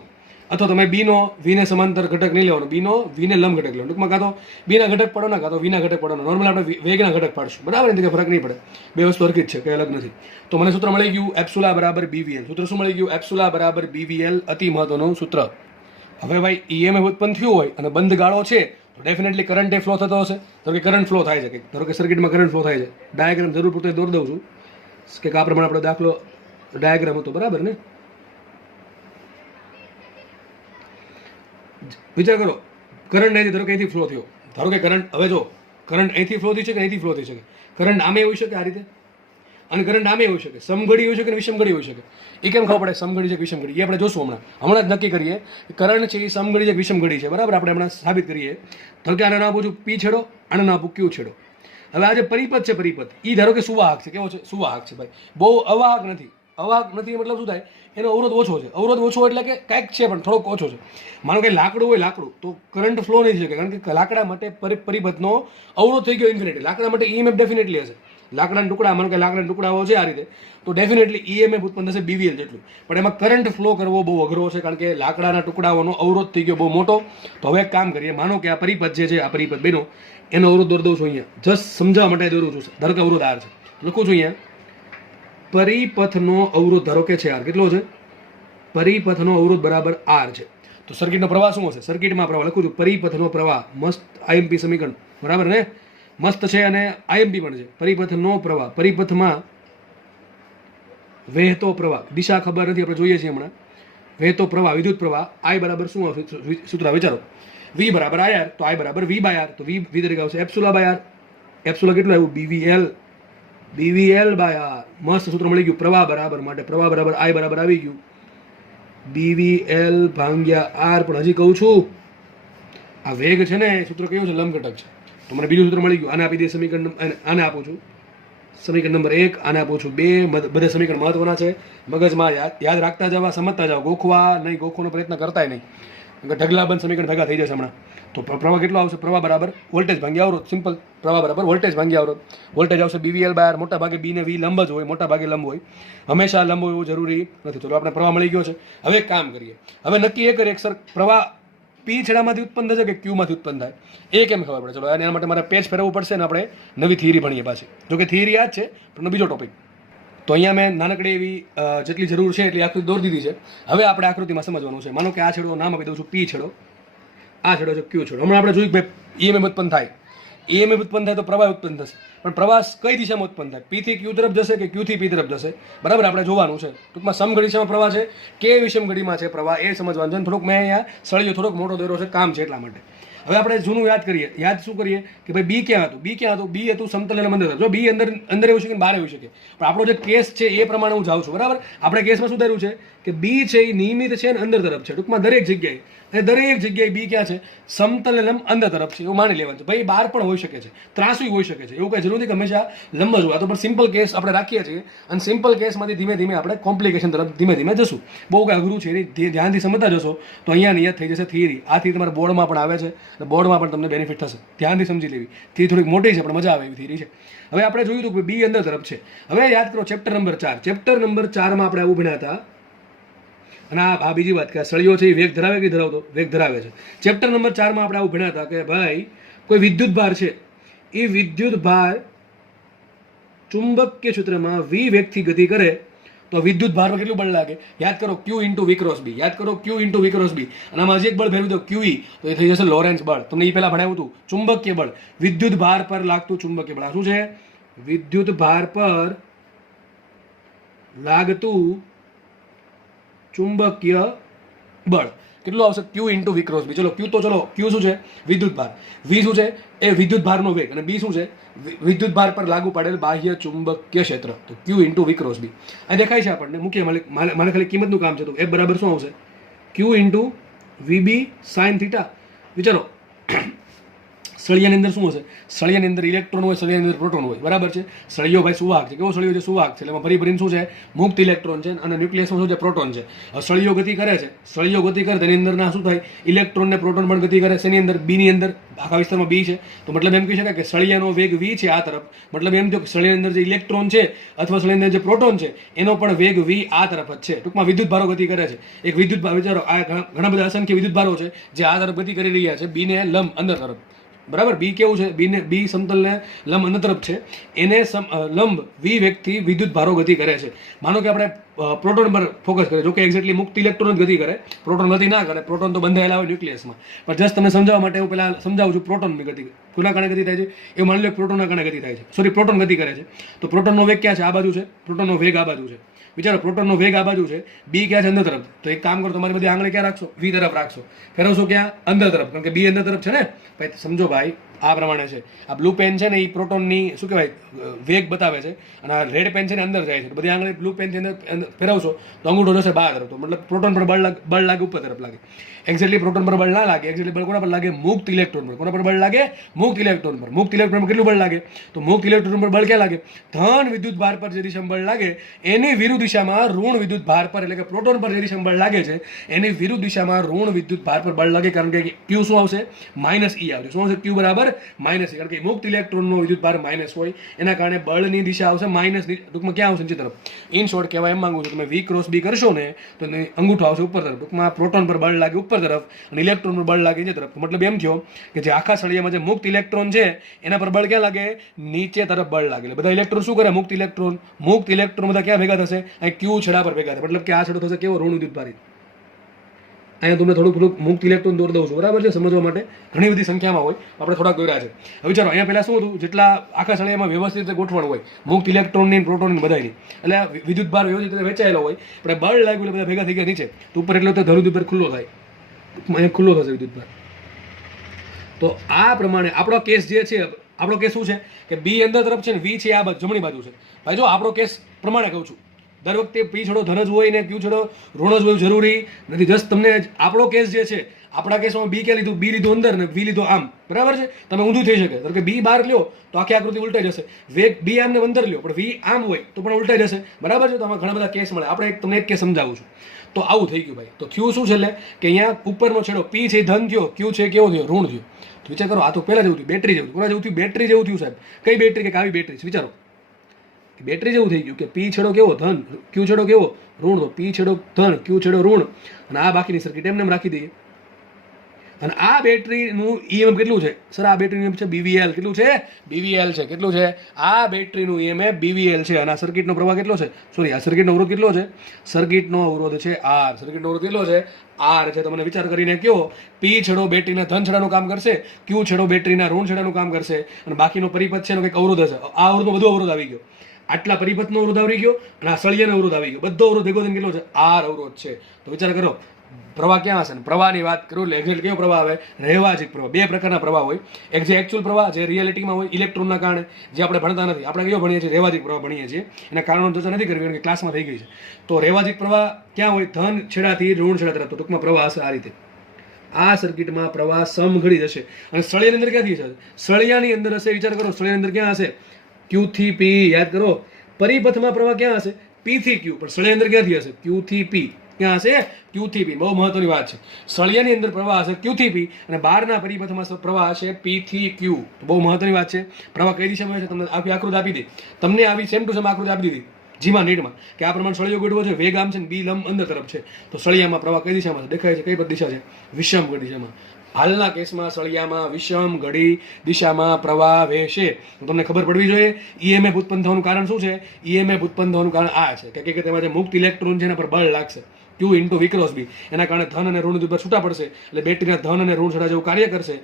અથવા તમે B નો V ને સમાંતર ઘટક નહીં લેવાનો, B નો V ને લંબ ઘટક લેવાનો. ટૂંકમાં કાં તો B ના ઘટક પડો ના, કાં તો V ના ઘટક પડો. નોર્મલ આપણે વેગના ઘટક પાડશું, બરાબર ને? ફરક નહીં પડે. બે વસ્તુ હરખી જ છે, કંઈ અલગ નથી. તો મને સૂત્ર મળી ગયું એપ્સુલા બરાબર BVL. સૂત્ર શું મળી ગયું? એપ્સુલા બરાબર BVL. અતિ મહત્વનું સૂત્ર. હવે ભાઈ EMF ઉત્પન્ન થયું હોય અને બંધ ગાળો છે તો ડેફિનેટલી કરંટ એ ફ્લો થતો હશે. ધારો કે કરંટ ફ્લો થાય છે, ધારો કે સર્કિટમાં કરંટ ફ્લો થાય છે. ડાયાગ્રામ જરૂર પૂરતો દોરી દઉં છું કે આ પ્રમાણે આપણો દાખલો ડાયાગ્રામ હતો, બરાબર ને? વિચાર કરો, કરંટ અહીંથી ધારો કે અહીંથી ફ્લો થયો. ધારો કે કરંટ, હવે જો કરંટ અહીંથી ફ્લો થઈ શકે, અહીંથી ફ્લો થઈ શકે. કરંટ આમે હોઈ શકે આ રીતે, અને કરંટ આમે હોઈ શકે, સમઘડી હોઈ શકે અને વિષમઘડી હોઈ શકે. એ કેમ ખબર પડે સમઘડી છે કે વિષમઘડી? એ આપણે જોશું હમણાં જ નક્કી કરીએ. કરંટ છે એ સમઘડી છે કે વિષમઘડી છે, બરાબર? આપણે હમણાં સાબિત કરીએ. ધારો કે આને ના પૂછું P છેડો, આને ના પૂછું Q છેડો. હવે આ જે પરિપથ છે, પરિપથ એ ધારો કે સુવાહક છે. કેવો છે? સુવાહક છે ભાઈ. બહુ અવાહક નથી. અવાહક નથી મતલબ શું થાય? એનો અવરોધ ઓછો છે. અવરોધ ઓછો એટલે કે કાંઈક છે પણ થોડોક ઓછો છે. માનો કે લાકડું હોય, લાકડું, તો કરંટ ફ્લો નહીં થઈ શકે, કારણ કે લાકડા માટે પરિપથનો અવરોધ થઈ ગયો ઇન્ફિનિટી. લાકડા માટે EMF ડેફિનેટલી હશે. લાકડાના ટુકડા, માનો કે લાકડાના ટુકડાઓ છે આ રીતે, તો ડેફિનેટલી EMF ઉત્પન્ન થશે BVL જેટલું. પણ એમાં કરંટ ફ્લો કરવો બહુ અઘરો છે, કારણ કે લાકડાના ટુકડાઓનો અવરોધ થઈ ગયો બહુ મોટો. તો હવે એક કામ કરીએ, માનો કે આ પરિપથ જે છે, આ પરિપથ બન્યો, એનો અવરોધ દોરી દઉં છું અહીંયા. જસ્ટ સમજાવવા માટે દોરું છું. ધારો કે અવરોધ R છે, લખું છું અહીંયા પરિપથનો અવરોધ ધારો કે છે R. કેટલો છે? પરિપથનો અવરોધ બરાબર R છે. તો સર્કિટનો પ્રવાહ શું હશે? સર્કિટમાં પ્રવાહ લખું છું પરિપથનો પ્રવાહ. મસ્ત IMP સમીકરણ, બરાબર ને? મસ્ત છે અને આઈએમપી પણ છે. પરિપથનો પ્રવાહ, પરિપથમાં વહેતો પ્રવાહ, દિશા ખબર નથી, આપણે જોઈએ છીએ હમણાં. વહેતો પ્રવાહ, વિદ્યુત પ્રવાહ, આઈ બરાબર શું આવશે સૂત્ર વિચારો. વી બરાબર આર, તો આઈ બરાબર વી બાય આર, તો વી તરીકે આવશે એપ્સુલા બાય આર. એપ્સુલા કેટલું આવ્યું? બીવીએલ બાય આર. મસ્ત સૂત્ર મળી ગયું પ્રવાહ બરાબર માટે. પ્રવાહ બરાબર આઈ બરાબર આવી ગયું બીવીએલ ભાંગ્યા આર. પણ હજી કહું છું આ વેગ છે ને એ સૂત્ર કયું છે? લંબ ઘટક છે. તો મને બીજું સૂત્ર મળી ગયું. આને આપી દે સમીકરણ, આને આપું છું સમીકરણ નંબર 1, આને આપું છું 2. બધા સમીકરણ મહત્વના છે, મગજમાં યાદ રાખતા જવા, સમજતા જાવ. ગોખવા નહીં, ગોખવાનો પ્રયત્ન કરતાય નહીં, ઢગલાબંધ સમીકરણ ભેગા થઈ જશે હમણાં. તો પ્રવાહ કેટલો આવશે? પ્રવાહ બરાબર વોલ્ટેજ ભાંગ્યા અવરોધ. સિમ્પલ. પ્રવાહ બરાબર વોલ્ટેજ ભાંગ્યા અવરોધ. વોલ્ટેજ આવશે બીવીએલ બાય આર. મોટા ભાગે બી ને વી લંબ જ હોય, મોટા ભાગે લંબ હોય, હંમેશા લંબ હોય એવું જરૂરી નથી. તો આપણે પ્રવાહ મળી ગયો છે. હવે એક કામ કરીએ, હવે નક્કી એ કરીએ સર પ્રવાહ પી છેડામાંથી ઉત્પન્ન થશે કે ક્યુમાંથી ઉત્પન્ન થાય, એ કેમ ખબર પડે? ચલો એના માટે મારે પેજ ફેરવવું પડશે ને આપણે નવી થિયરી ભણીએ પાછી. જો કે થિયરી યાદ છે પણ બીજો ટોપિક. તો અહીંયા મેં નાનકડી એવી જેટલી જરૂર છે એટલી આકૃતિ દોરી દીધી છે. હવે આપણે આકૃતિમાં સમજવાનું છે. માનો કે આ છેડો નામ આપી દઉં છું પી છેડો, આ છેડો છે ક્યુ છેડો. હમણાં આપણે જોયું કે ઈએમએફ ઉત્પન્ન થાય, ઈએમએફ ઉત્પન્ન થાય તો પ્રવાહ ઉત્પન્ન થશે. પણ પ્રવાહ કઈ દિશામાં ઉત્પન્ન થાય? પી થી ક્યુ તરફ જશે કે ક્યુ થી પી તરફ જશે? બરાબર, આપણે જોવાનું છે. ટૂંકમાં સમઘડી દિશામાં પ્રવાહ છે કે વિષમઘડીમાં છે પ્રવાહ, એ સમજવાનું છે. થોડુંક મેં અહીંયા સળિયો થોડોક મોટો દોર્યો છે, કામ છે એટલા માટે. હવે આપણે જૂનું યાદ કરીએ. યાદ શું કરીએ કે ભાઈ બી ક્યાં હતું? બી ક્યાં હતું? બી હતું સમતલ અને મંદર. જો બી અંદર એવું શકે બહાર એવું શકે, પણ આપણો જે કેસ છે એ પ્રમાણે હું જાઉં છું. બરાબર, આપણે કેસમાં શું ધાર્યું છે કે બી છે એ નિયમિત છે અને અંદર તરફ છે. ટૂંકમાં દરેક જગ્યાએ, અને દરેક જગ્યાએ બી ક્યાં છે? સમતલ અને લંબ અંદર તરફ છે એવું માની લેવાનું છે. ભાઈ બહાર પણ હોઈ શકે છે, ત્રાસુય હોઈ શકે છે, એવું કઈ જરૂર નથી કે હંમેશા લંબ જ હોય. તો પણ સિમ્પલ કેસ આપણે રાખીએ છીએ અને સિમ્પલ કેસમાંથી ધીમે ધીમે આપણે કોમ્પ્લિકેશન તરફ ધીમે ધીમે જશું. બહુ કઈ અઘરું છે નહીં, ધ્યાનથી સમજતા જશો તો અહીંયા નિયત થઈ જશે થિયરી. આ થિયરી તમારા બોર્ડમાં પણ આવે છે અને બોર્ડમાં પણ તમને બેનિફિટ થશે. ધ્યાનથી સમજી લેવી. થિયરી થોડીક મોટી છે પણ મજા આવે એવી થિયરી છે. હવે આપણે જોયું હતું કે બી અંદર તરફ છે. હવે યાદ કરો ચેપ્ટર નંબર 4. ચેપ્ટર નંબર 4 માં આપણે આવું ભણ્યા હતા. અને આ બીજી વાત કે આ સળિયો છે એ વેગ ધરાવે કે ધરાવતો? વેગ ધરાવે છે. ચેપ્ટર નંબર 4 માં આપણે આવું ભણ્યા હતા કે ભાઈ કોઈ વિદ્યુત ભાર છે, એ વિદ્યુત ભાર ચુંબકીય ક્ષેત્રમાં વી વેગથી ગતિ કરે તો વિદ્યુત ભારમાં કેટલું બળ લાગે? યાદ કરો ક્યુ ઇન્ટુ વી ક્રોસ બી. યાદ કરો ક્યુ ઇન્ટુ વી ક્રોસ બી. અને આમાં હજી એક બળ ફેરવી દો ક્યુઈ, તો એ થઈ જશે લોરેન્સ બળ. તમને એ પહેલા ભણાવ્યું હતું ચુંબકીય બળ, વિદ્યુત ભાર પર લાગતું ચુંબકીય બળ. આ શું છે? વિદ્યુત ભાર પર લાગતું ચુંબકીય બળ કેટલું આવશે? Q into V cross B. ચલો ક્યુ તો ચલો ક્યુ શું છે? વિદ્યુત ભાર. વી શું છે? એ વિદ્યુત ભારનો વેગ. અને બી શું છે? વિદ્યુત ભાર પર લાગુ પાડેલ બાહ્ય ચુંબકીય ક્ષેત્ર. તો ક્યુ ઇન્ટુ વી ક્રોસ બી આ દેખાય છે આપણને. મુખ્ય મારે ખાલી કિંમતનું કામ છે. તો એ બરાબર શું આવશે? Q into VB sine theta. વિચારો સળિયાની અંદર શું હશે? સળિયાની અંદર ઇલેક્ટ્રોન હોય, સળિયાની અંદર પ્રોટોન હોય. બરાબર છે. સળિયો ભાઈ સુવાહક છે. કેવો સળિયો છે? સુવાહક છે. એટલે એમાં ભરીને શું છે? મુક્ત ઇલેક્ટ્રોન છે અને ન્યુક્લિયસમાં શું છે? પ્રોટોન છે. હવે સળિયો ગતિ કરે છે, સળિયો ગતિ કરે તેની અંદરના શું થાય? ઇલેક્ટ્રોન ને પ્રોટોન પણ ગતિ કરે. શેની અંદર? બી ની અંદર. આખા વિસ્તારમાં બી છે. તો મતલબ એમ કહી શકાય કે સળિયાનો વેગ વી છે આ તરફ. મતલબ એમ થયો કે સળિયાની અંદર જે ઇલેક્ટ્રોન છે અથવા સળિયાની અંદર જે પ્રોટોન છે એનો પણ વેગ વી આ તરફ જ છે. ટૂંકમાં વિદ્યુત ભારો ગતિ કરે છે. એક વિદ્યુત ભાર વિચારો, આ ઘણા બધા અસંખ્ય વિદ્યુત ભારો છે જે આ તરફ ગતિ કરી રહ્યા છે, બી ને લંબ અંદર તરફ. બરાબર, બી કેવું છે? બી સમતલને લંબ અંદર તરફ છે, એને લંબ વી વેગથી વિદ્યુત ભારો ગતિ કરે છે. માનો કે આપણે પ્રોટોન પર ફોકસ કરીએ. જો કે એક્ઝેક્ટલી મુક્ત ઇલેક્ટ્રોન જ ગતિ કરે, પ્રોટોન ગતિ ના કરે. પ્રોટોન તો બંધાયેલા હોય ન્યુક્લિયસમાં. પણ જસ્ટ તમને સમજાવવા માટે હું પહેલા સમજાવું છું પ્રોટોનની ગતિ કોના કારણે ગતિ થાય છે. એ માની લો પ્રોટોનના કારણે ગતિ થાય છે. સોરી, પ્રોટોન ગતિ કરે છે. તો પ્રોટોનનો વેગ ક્યાં છે? આ બાજુ છે. પ્રોટોનનો વેગ આ બાજુ છે. વિચારો પ્રોટોનનો વેગ આ બાજુ છે, બી ક્યાં છે? અંદર તરફ. તો એક કામ કરો, તમારી બધી આંગળી ક્યાં રાખશો? વી તરફ રાખશો. ફેરવશો ક્યાં? અંદર તરફ, કારણ કે બી અંદર તરફ છે ને. ભાઈ સમજો ભાઈ, આ પ્રમાણે છે. આ બ્લુ પેન છે ને એ પ્રોટોનની શું કહેવાય વેગ બતાવે છે અને આ રેડ પેન છે ને અંદર જાય છે. બધી આંગળી બ્લુ પેનથી અંદર ફેરવશો તો અંગૂઠો જશે બહાર તરફ. તો મતલબ પ્રોટોન પર બળ લાગે ઉપર તરફ લાગે. એક્ઝેક્ટલી પ્રોટોન પર બળ ના લાગે. એક્ઝેક્ટલી બળ કોના પર લાગે? મુક્ત ઇલેક્ટ્રોન પર. કોના પર બળ લાગે? મુક્ત ઇલેક્ટ્રોન પર. મુક્ત ઇલેક્ટ્રોન પર કેટલું બળ લાગે? તો મુક્ત ઇલેક્ટ્રોન પર બળ ક્યાં લાગે? ધન વિદ્યુત ભાર પર જે દિશામાં બળ લાગે એની વિરુદ્ધ દિશામાં ઋણ વિદ્યુત ભાર પર, એટલે કે પ્રોટોન પર જે દિશામાં બળ લાગે છે એની વિરુદ્ધ દિશામાં ઋણ વિદ્યુત ભાર પર બળ લાગે. કારણ કે ક્યુ શું આવશે? માઇનસ ઈ આવશે. શું આવશે? ક્યુ બરાબર માઇનસ ઈ. કારણ કે મુક્ત ઇલેક્ટ્રોનનો વિદ્યુત ભાર માઇનસ હોય, એના કારણે બળની દિશા આવશે માઇનસ. ટૂંકમાં ક્યાં આવશે? નીચે તરફ. ઇન શોર્ટ કહેવા એમ માંગુ છું, તમે વી ક્રોસ બી કરશો ને તો અંગૂઠો આવશે ઉપર તરફ. ટૂંકમાં પ્રોટોન પર બળ લાગે ઉપર તરફ અને ઇલેક્ટ્રોન પર બળ લાગે નીચે તરફ. મતલબ એમ થયો કે જે આખા સળિયામાં જે મુક્ત ઇલેક્ટ્રોન છે એના પર બળ ક્યાં લાગે? નીચે તરફ બળ લાગે. એટલે બધા ઇલેક્ટ્રોન શું કરે? મુક્ત ઇલેક્ટ્રોન બધા ક્યાં ભેગા થશે? અહીં ક્યુ છેડા પર ભેગા થાય. મતલબ કે આ છેડો થશે કેવો? ઋણ વિદ્યુત ભારિત. અહીંયા તમને થોડુંક મુક્ત ઇલેક્ટ્રોન દોર દઉં છું, બરાબર છે, સમજવા માટે. ઘણી બધી સંખ્યામાં હોય, આપણે થોડાક દોર્યા છે. હવે વિચારો અહીંયા પહેલાં શું હતું, જેટલા આખા સળિયામાં વ્યવસ્થિત રીતે ગોઠવણ હોય, મુક્ત ઇલેક્ટ્રોનની પ્રોટોનની બધાની, એટલે વિદ્યુત ભાર વ્યવસ્થિત રીતે વેચાયેલો હોય, પણ બળ લાગ્યું એટલે બધા ભેગા થઈ ગયા નીચે, તો ઉપર એટલે તો ધરુદ ઉપર ખુલ્લો થાય, અહીંયા ખુલ્લો થશે વિદ્યુત ભાર. તો આ પ્રમાણે આપણો કેસ જે છે, આપણો કેસ શું છે કે બી અંદર તરફ છે ને વી છે આ જમણી બાજુ છે. ભાઈ જો આપણો કેસ પ્રમાણે કહું છું, દર વખતે પી છેડો ધન જ હોય ને ક્યુ છેડો ઋણ જ હોય જરૂરી નથી. જસ્ટ તમને આપણો કેસ જે છે, આપણા કેસમાં બી ક્યાં લીધું, બી લીધું અંદર ને વી લીધું આમ, બરાબર છે. તમે ઊંધું થઈ શકે, કારણ કે બી બહાર લ્યો તો આખી આકૃતિ ઉલટાઈ જશે. વેગ બી આમને અંદર લ્યો પણ વી આમ હોય તો પણ ઉલટાઈ જશે, બરાબર છે. તો આમાં ઘણા બધા કેસ મળે. આપણે તમને એક કેસ સમજાવું છું. તો આવું થઈ ગયું ભાઈ. તો થયું શું છે, એટલે કે અહીંયા ઉપરનો છેડો પી છે ધન થયો, ક્યુ છે કેવો થયો, ઋણ થયો. તો વિચાર કરો, આ તો પહેલા જેવું થયું, બેટરી જેવું. કોના જેવું થયું, બેટરી જેવું થયું સાહેબ. કઈ બેટરી, કે આવી બેટરી છે, વિચારો. બેટરી જેવું થઈ ગયું કે પી છેડો કેવો ધન, ક્યુ છેડો કેવો ઋણ. તો પી છેડો ધન, ક્યુ છેડો ઋણ, અને આ બાકીની સર્કિટ એમને રાખી દઈએ. અને આ બેટરીનું ઈએમએફ કેટલું છે સર? આ બેટરીનું છે બીવીએલ. કેટલું છે? બીવીએલ છે. કેટલું છે? આ બેટરીનું ઈએમએફ બીવીએલ છે. અને આ સર્કિટનો પ્રવાહ કેટલો છે? સોરી, આ સર્કિટનો અવરોધ કેટલો છે? સર્કિટનો અવરોધ છે આર. સર્કિટનો અવરોધ કેટલો છે? આર છે. તમને વિચાર કરીને કયો, પી છેડો બેટરીના ધન છેડાનું કામ કરશે, ક્યુ છેડો બેટરીના ઋણ છેડાનું કામ કરશે, અને બાકીનો પરિપથ છે એનો કંઈક અવરોધ હશે. આ અવરોધમાં બધો અવરોધ આવી ગયો, આટલા પરિપથનો અવરોધ આવી ગયો, અને આ સળિયાનો અવરોધ આવી ગયો. બધો અવરોધ ભેગો થઈને કેટલો છે? આર અવરોધ છે. તો વિચાર કરો, પ્રવાહ ક્યાં હશે? પ્રવાહની વાત કરું એટલે એક્ઝેક્ટ કેવો પ્રવાહ આવે? રહેવાજિક પ્રવાહ. બે પ્રકારના પ્રવાહ હોય. એક જે એકચ્યુઅલ પ્રવાહ, જે રિયાલિટીમાં હોય ઇલેક્ટ્રોનના કારણે, જે આપણે ભણતા નથી. આપણે કયો ભણીએ છીએ? રહેવાજિક પ્રવાહ ભણીએ છીએ. એના કારણો ચર્ચા નથી કરવી, કારણ કે ક્લાસમાં થઈ ગઈ છે. તો રહેવાજિક પ્રવાહ ક્યાં હોય? ધન છેડાથી ઋણ છેડા તરફ. તો ટૂંકમાં પ્રવાહ હશે આ રીતે. આ સર્કિટમાં પ્રવાહ સમઘડી જશે. અને સળિયાની અંદર ક્યાંથી હશે? સળિયાની અંદર હશે. વિચાર કરો, સળિયાની અંદર ક્યાં હશે? ક્યુ થી પી. યાદ કરો, પરિપથમાં પ્રવાહ ક્યાં હશે? પી થી ક્યુ. પણ સળિયાની અંદર ક્યાંથી હશે? ક્યુ થી પી. ક્યાં હશે? ક્યુ થી પી. બહુ મહત્વની વાત છે. સળિયાની અંદર પ્રવાહ હશે ક્યુ થી પી, અને બહારના પરિપથમાં પ્રવાહ હશે પી થી ક્યુ. બહુ મહત્વની વાત છે. પ્રવાહ કઈ દિશામાં છે તમને આખી આકૃતિ આપી દે. તમને આવી સેમ ટુ સેમ આકૃતિ આપી દીધી જીમાં નીટમાં, કે આ પ્રમાણે સળિયો ગોઠવો છે, વેગ આમ છે ને બી લંબ અંદર તરફ છે. તો સળિયામાં પ્રવાહ કઈ દિશામાં દેખાય છે? કઈ દિશા છે? વિષમ ઘડી દિશામાં. હાલના કેસમાં સળિયામાં વિષમ ઘડી દિશામાં પ્રવાહ વહેશે. તમને ખબર પડવી જોઈએ ઈએમએફ ઉત્પન્ન થવાનું કારણ શું છે? ઈએમએફ ઉત્પન્ન થવાનું કારણ આ છે કે તેમાં જે મુક્ત ઇલેક્ટ્રોન છે એના પર બળ લાગશે, ક્યુ ઇન્ટુ વી ક્રોસ બી. એના કારણે ધન અને ઋણ ઉપર છૂટા પડશે, એટલે બેટરીના ધન અને ઋણ છેડા જેવું કાર્ય કરશે.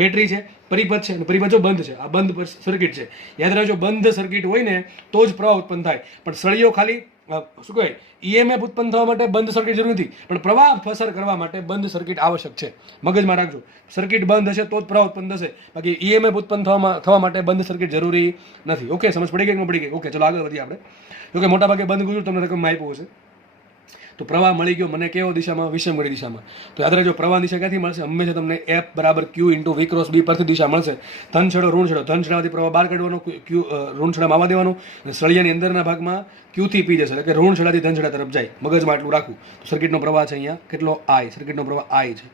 બેટરી છે, પરિપથ છે, અને પરિપથ જો બંધ છે, આ બંધ સર્કિટ છે. યાદ રાખજો, બંધ સર્કિટ હોય ને તો જ પ્રવાહ ઉત્પન્ન થાય. પણ સળિયો ખાલી શું કહેવાય, ઈએમએફ ઉત્પન્ન થવા માટે બંધ સર્કિટ જરૂર નથી, પણ પ્રવાહ પસાર કરવા માટે બંધ સર્કિટ આવશ્યક છે. મગજમાં રાખજો, સર્કિટ બંધ હશે તો જ પ્રવાહ ઉત્પન્ન થશે, બાકી ઈએમએફ ઉત્પન્ન થવા માટે બંધ સર્કિટ જરૂરી નથી. ઓકે, સમજ પડી ગઈ કે ન પડી ગઈ? ઓકે, ચલો આગળ વધીએ આપણે. જોકે મોટાભાગે બંધ ગુજર તમને રકમમાં આપ્યું હશે. તો પ્રવાહ મળી ગયો મને કેવો દિશામાં? વિષમ ઘડી દિશામાં. તો યાદ રાખજો, પ્રવાહ દિશા ક્યાંથી મળશે? હંમેશા તમને એફ બરાબર ક્યુ ઇન્ટુ વી ક્રોસ બી પરથી દિશા મળશે. ધન છેડો ઋણ છેડો, ધન છેડામાંથી પ્રવાહ બહાર કાઢવાનો, ક્યુ ઋણ છેડામાં આવવા દેવાનું, અને સળિયાની અંદરના ભાગમાં ક્યુ થી પી જશે, એટલે કે ઋણ છેડાથી ધન છેડા તરફ જાય. મગજમાં આટલું રાખવું. તો સર્કિટનો પ્રવાહ છે અહીંયા કેટલો? આઈ. સર્કિટનો પ્રવાહ આઈ છે.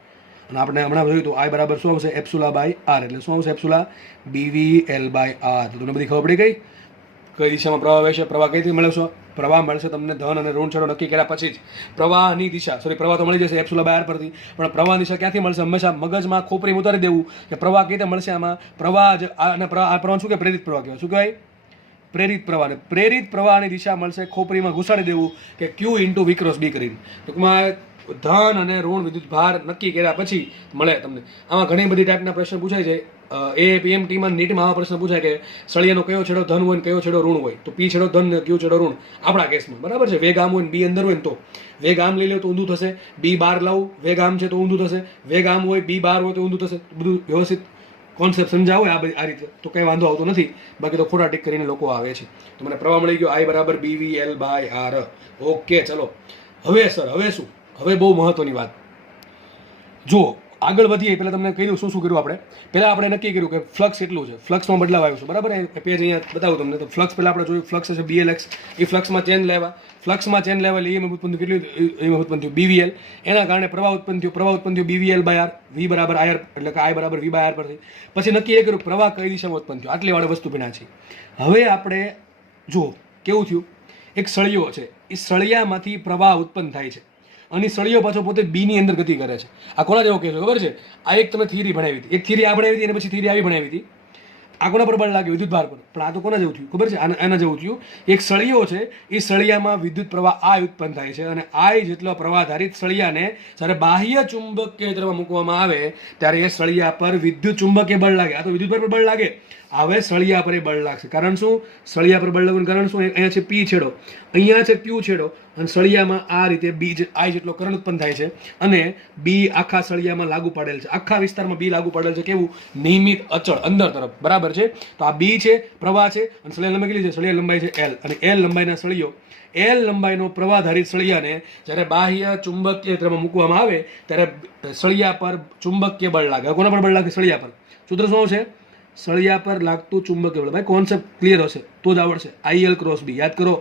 અને આપણે હમણાં જોયું તો આઈ બરાબર શું આવશે? એપ્સુલા બાય આર. એટલે શું આવશે? એપ્સુલા બીવી એલ બાય આર. તો તમને બધી ખબર પડી ગઈ કઈ દિશામાં પ્રવાહ વહેશે? પ્રવાહ કઈથી મળશે? પ્રવાહ મળશે તમને ધન અને ઋણ છેડો નક્કી કર્યા પછી જ. પ્રવાહની દિશા, સોરી, પ્રવાહ તો મળી જશે એપ્સુલા બાય આર પરથી, પણ પ્રવાહ દિશા ક્યાંથી મળશે? હંમેશા મગજમાં ખોપરીમાં ઉતારી દેવું કે પ્રવાહ કઈ રીતે મળશે આમાં. પ્રવાહ અને આ પ્રવાહ શું કે પ્રેરિત પ્રવાહ કહેવાય. શું કહેવાય? પ્રેરિત પ્રવાહ. અને પ્રેરિત પ્રવાહની દિશા મળશે ખોપરીમાં ઘુસાડી દેવું કે ક્યુ ઇન્ટુ વી ક્રોસ બી કરીને. ટૂંકમાં ધન અને ઋણ વિદ્યુત ભાર નક્કી કર્યા પછી મળે તમને. આમાં ઘણી બધી ટાઈપના પ્રશ્ન પૂછાય છે. એપીએમટીમાં નીટમાં આવા પ્રશ્ન પૂછાય કે સળિયાનો કયો છેડો ધન હોય ને કયો છેડો ઋણ હોય. તો પી છેડો ધન ને ક્યુ છેડો ઋણ આપણા કેસમાં, બરાબર છે. વેગ આમ હોય ને બી અંદર હોય ને તો વેગ આમ લઈ લો તો ઊંધું થશે, બી બાર લાવું વેગ આમ છે તો ઊંધું થશે, વેગ આમ હોય બી બાર હોય તો ઊંધું થશે. બધું વ્યવસ્થિત કોન્સેપ્ટ સમજાવો આ રીતે તો કંઈ વાંધો આવતો નથી. બાકી તો ખોટા ટીક કરીને લોકો આવે છે. તો મને પ્રવાહ મળી ગયો આઈ બરાબર BV L by R. Okay, ચલો હવે સર હવે શું? હવે બહુ મહત્વની વાત. જુઓ, આગળ વધીએ પહેલાં તમને કહી દઉં શું કર્યું આપણે. પહેલાં આપણે નક્કી કર્યું કે ફ્લક્સ એટલું છે, ફ્લક્સમાં બદલાવ આવ્યો છે, બરાબર. એ પેજ અહીંયા બતાવું તમને. તો ફ્લક્સ પહેલાં આપણે જોયું, ફ્લક્સ છે BLX. એ ફ્લક્સમાં ચેન્જ લેવા, ફ્લક્સમાં ચેન્જ લેવા એટલે EMF ઉત્પન્ન થયું. કેટલું EMF ઉત્પન્ન થયું? BVL. એના કારણે પ્રવાહ ઉત્પન્ન થયું BVL બાય આર. V બરાબર IR, એટલે કે I બરાબર V બાય આર પરથી. પછી નક્કી એ કર્યું પ્રવાહ કઈ દિશામાં ઉત્પન્ન થયો. આટલી વાળી વસ્તુ ભીના છે. હવે આપણે જુઓ કેવું થયું. એક સળિયો છે, એ સળિયામાંથી પ્રવાહ ઉત્પન્ન થાય છે, અને સળિયો પાછો પોતે બીની અંદર ગતિ કરે છે. આ કોના જેવો કહેશો ખબર છે? આ એક તમે થિયરી ભણાવી હતી, એક થિયરી આ ભણાવી હતી, અને પછી થિયરી આવી ભણાવી હતી. આ કોના પર બળ લાગે? વિદ્યુત ભાર પર. પણ આ તો કોના જેવું થયું ખબર છે? આના જેવું થયું. એક સળિયો છે, એ સળિયામાં વિદ્યુત પ્રવાહ I ઉત્પન્ન થાય છે, અને I જેટલો પ્રવાહધારિત સળિયાને જ્યારે બાહ્ય ચુંબકીય ક્ષેત્રમાં મૂકવામાં આવે ત્યારે એ સળિયા પર વિદ્યુત ચુંબકીય બળ લાગે. આ તો વિદ્યુત ભાર પર બળ લાગે, હવે સળિયા પર બળ લાગશે. કારણ શું? સળિયા પર બળ લાગવાનું કારણ શું? અહીંયા છે P છેડો, અહીંયા છે Q છેડો, અને સળિયામાં આ રીતે B I જેટલો કરંટ ઉત્પન્ન થાય છે, અને B આખા સળિયામાં લાગુ પાડેલ છે, આખા વિસ્તારમાં B લાગુ પાડેલ છે. કેવું? નિયમિત અચળ અંદર તરફ. બરાબર છે? તો આ B છે, પ્રવાહ છે, અને સળિયા લંબાઈ કેટલી છે? સળિયા લંબાઈ છે L, અને L લંબાઈના સળિયો, L લંબાઈનો પ્રવાહધારિત સળિયાને જ્યારે બાહ્ય ચુંબકીય ક્ષેત્રમાં મૂકવામાં આવે ત્યારે સળિયા પર ચુંબકીય બળ લાગે. કોના પર બળ લાગે? સળિયા પર. સૂત્ર શું છે? સળિયા પર લાગતું ચુંબકીય બળ. ભાઈ કોન્સેપ્ટ ક્લિયર હશે તો જ આવડશે. IL ક્રોસ B યાદ કરો.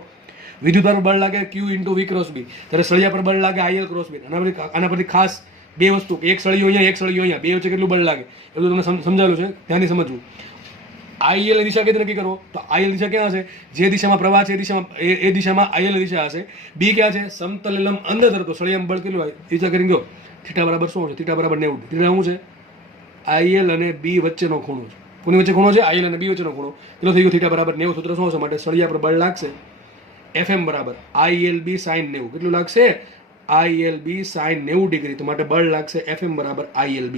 વિદ્યુત પર બળ લાગે Q × V ક્રોસ B, ત્યારે સળિયા પર બળ લાગે IL ક્રોસ B. આના પરથી ખાસ બે વસ્તુ, એક સળિયો અહીંયા, એક સળિયો અહીંયા, બે વચ્ચે કેટલું બળ લાગે એ બધું તમને સમજાવેલું છે, ધ્યાનથી સમજવું. IL દિશા કઈ રીતે નક્કી કરો? તો IL દિશા ક્યાં હશે? જે દિશામાં પ્રવાહ છે એ દિશામાં IL દિશા હશે. B ક્યાં છે? સમતલ લંબ અંદર તરફ. તો સળિયામાં બળ કેટલું હોય? દિશા કરીને ગયો. થીટા બરાબર શું છે? થીટા બરાબર 90. થીટા શું છે? IL અને B વચ્ચેનો ખૂણો છે. કોની વચ્ચે ખૂણો છે? IL અને B વચ્ચેનો ખૂણો. કેટલો થઈ ગયો? થીટા બરાબર 90. સૂત્ર શું હશે? માટે સળિયા પર બળ લાગશે FM બરાબર ILB sin 90. કેટલું લાગશે? ILB sin 90 degree. તો માટે બળ લાગશે FM બરાબર ILB.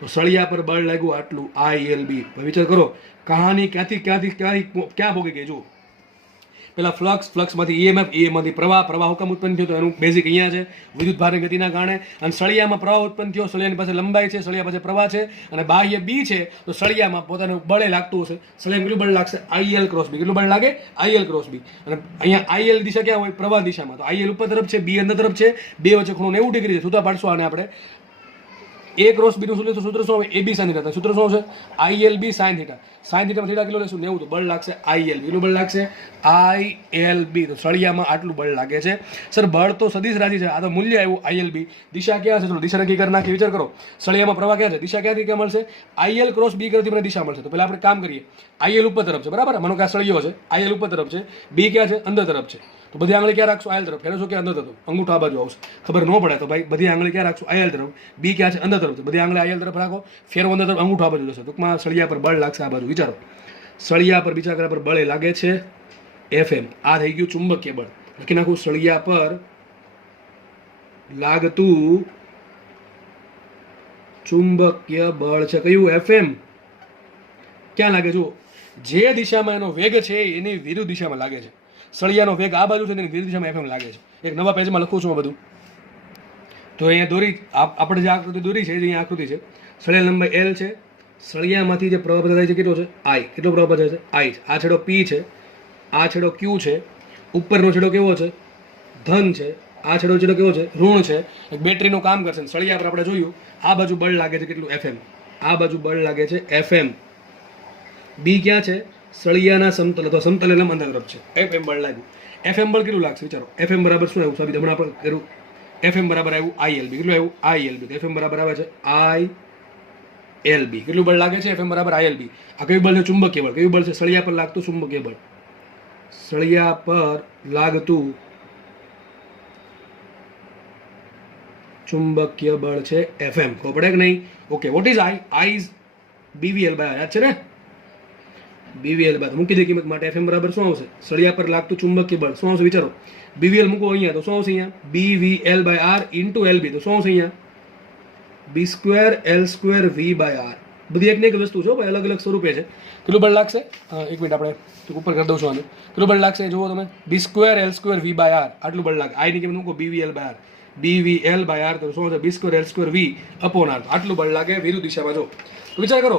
તો સળિયા પર બળ લાગ્યું આટલું ILB. વિચાર કરો કહાની ક્યાં ભોગી ગઈ. જુઓ, પેલા ફ્લક્સમાંથી EMF, માંથી પ્રવાહ હુકમ ઉત્પન્ન થયો તો એનું બેઝિક અહીંયા છે, વિદ્યુત ભારની ગતિના કારણે. અને સળિયામાં પ્રવાહ ઉત્પન્ન થયો, સળિયાની પાસે લંબાઈ છે, સળિયા પાસે પ્રવાહ છે, અને બાહ્ય B છે, તો સળિયામાં પોતાનું બળે લાગતું હશે. સળિયામાં કેટલું બળ લાગશે? IL cross B. કેટલું બળ લાગે? IL cross B. અને અહીંયા IL દિશા ક્યાં હોય? પ્રવાહ દિશામાં. તો IL ઉપર તરફ છે, B અંદર તરફ છે, બે વચ્ચે ખૂણો 90 ડિગ્રી છે. સૂત્ર પાડશું આને આપણે. A ક્રોસ B નું સૂત્ર શું આવે? AB sin θ. સૂત્ર શું છે? ILB sin θ. sin θ માં થીટા કેટલો લેશું? 90. તો બળ લાગશે ILB. કેટલું બળ લાગશે? ILB. તો સળિયામાં આટલું બળ લાગે છે. સર બળ તો સદિશ રાશિ છે, આ તો મૂલ્ય આવ્યું ILB. દિશા ક્યાં છે? ચલો દિશા નક્કી કરી નાખી. વિચાર કરો, સળિયામાં પ્રવાહ ક્યાં છે? દિશા ક્યાંથી ક્યાં મળશે? IL ક્રોસ B કરતી મને દિશા મળશે. તો પહેલા આપણે કામ કરીએ. IL ઉપર તરફ છે, બરાબર? માનો કે આ સળિયો છે, IL ઉપર તરફ છે, B ક્યાં છે? અંદર તરફ છે. તો બધી આંગળી ક્યાં રાખશું? IL તરફ. ફેરવશો કે અંદર તરફ? અંગૂઠો આ બાજુ આવશે. ખબર ન પડે તો ભાઈ બધી આંગળી ક્યાં રાખશું? IL તરફ. B ક્યાં છે? અંદર તરફ છે. બધી આંગળી IL તરફ રાખો, ફેરવો અંદર તરફ, અંગૂઠો આ બાજુ જશે. ટૂંકમાં સળિયા પર બળ લાગશે આ બાજુ. વિચારો, સળિયા પર બીજા કરા પર બળે લાગે છે FM. આ થઈ ગયું ચુંબકીય બળ. લખી નાખું, સળિયા પર લાગતું ચુંબકીય બળ છે કયું? FM. ક્યાં લાગે? જુઓ, જે દિશામાં એનો વેગ છે એની વિરુદ્ધ દિશામાં લાગે છે. સળિયાનો વેગ આ બાજુ છે, એની વિરુદ્ધ દિશામાં FM લાગે છે. એક નવા પેજમાં લખું છું આ બધું. તો અહીંયા દોરી, આપણે જે આકૃતિ દોરી છે, અહીંયા આકૃતિ છે, સળિયા લંબાઈ L છે, સળિયામાંથી જે પ્રવાહ પસાર થાય છે કેટલો છે? I. કેટલો પ્રવાહ પસાર છે? I. આ છેડો P છે, આ છેડો Q છે, ઉપરનો છેડો કેવો છે? ધન છે, આ છેડો કેવો છે? ઋણ છે. એક બેટરીનું કામ કરશે. સળિયા પર આપણે જોયું આ બાજુ બળ લાગે છે કેટલું? FM. આ બાજુ બળ લાગે છે FM. B ક્યાં છે? સળિયાના સમતલ અથવા સમતલ લંબ અંદર તરફ છે. FM બળ લાગ્યું. FM બળ કેટલું લાગશે? વિચારો. FM બરાબર શું આવ્યું? સાબિત હમણાં આપણે કર્યું. FM બરાબર આવ્યું ILB. કેટલું આવ્યું? ILB. તો FM બરાબર આવે છે ILB. કેટલું બળ લાગે છે? FM બરાબર ILB. આ કયું બળ છે? ચુંબકીય બળ. કયું બળ છે? સળિયા પર લાગતું ચુંબકીય બળ. સળિયા પર લાગતું ચુંબકીય બળ છે FM. ખબર પડે કે નહીં? Okay, what is I? I is BVL by. યાદ છે ને? BVL by. મૂકી દે કિંમત. માટે FM બરાબર શું આવશે? સળિયા પર લાગતું ચુંબકીય બળ શું આવશે? વિચારો. BVL મૂકો અહીંયા તો શું આવશે? અહીંયા BVL by R into LB. તો શું આવશે? અહીંયા B² L² V by R. બધી એકને એક વસ્તુ છે ભાઈ, અલગ અલગ સ્વરૂપે છે. કેટલું બળ લાગશે? એક મિનિટ આપણે ઉપર કરી દઉં છું આને. કેટલું બળ લાગશે જુઓ તમે? B² L² V by R. આટલું બળ લાગે. I ની કિંમત મૂકો BVL by R. BVL by R તો શું આવશે? B² L² V upon R. આટલું બળ લાગે વિરુદ્ધ દિશામાં. જો તો વિચાર કરો,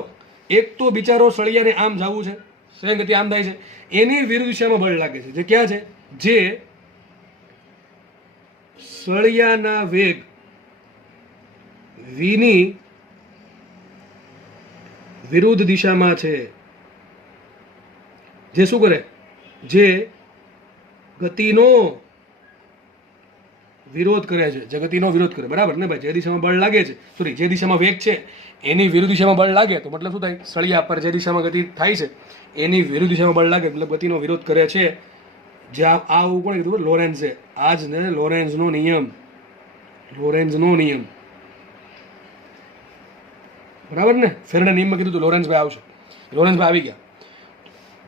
એક તો બિચારો સળિયાને આમ જવું છે, સળિયાની ગતિ આમ થાય છે, એની વિરુદ્ધ દિશામાં બળ લાગે છે. જે ક્યાં છે? જે સળિયાના વેગ V ની વિરુદ્ધ દિશામાં છે. જે શું કરે? જે ગતિનો વિરોધ કરે છે. જે ગતિનો વિરોધ કરે, બરાબર ને ભાઈ? જે દિશામાં બળ લાગે છે, સોરી, જે દિશામાં વેગ છે એની વિરુદ્ધ દિશામાં બળ લાગે તો મતલબ શું થાય? સળિયા પર જે દિશામાં ગતિ થાય છે એની વિરુદ્ધ દિશામાં બળ લાગે મતલબ ગતિનો વિરોધ કરે છે. જે આ આવું કોણે કીધું? લોરેન્ઝે. આ જ ને લોરેન્ઝનો નિયમ. લોરેન્ઝનો નિયમ, બરાબર ને? ફેરાડે નિયમમાં કીધું તો લોરેન્ઝ ભાઈ આવશે. લોરેન્ઝભાઈ આવી ગયા.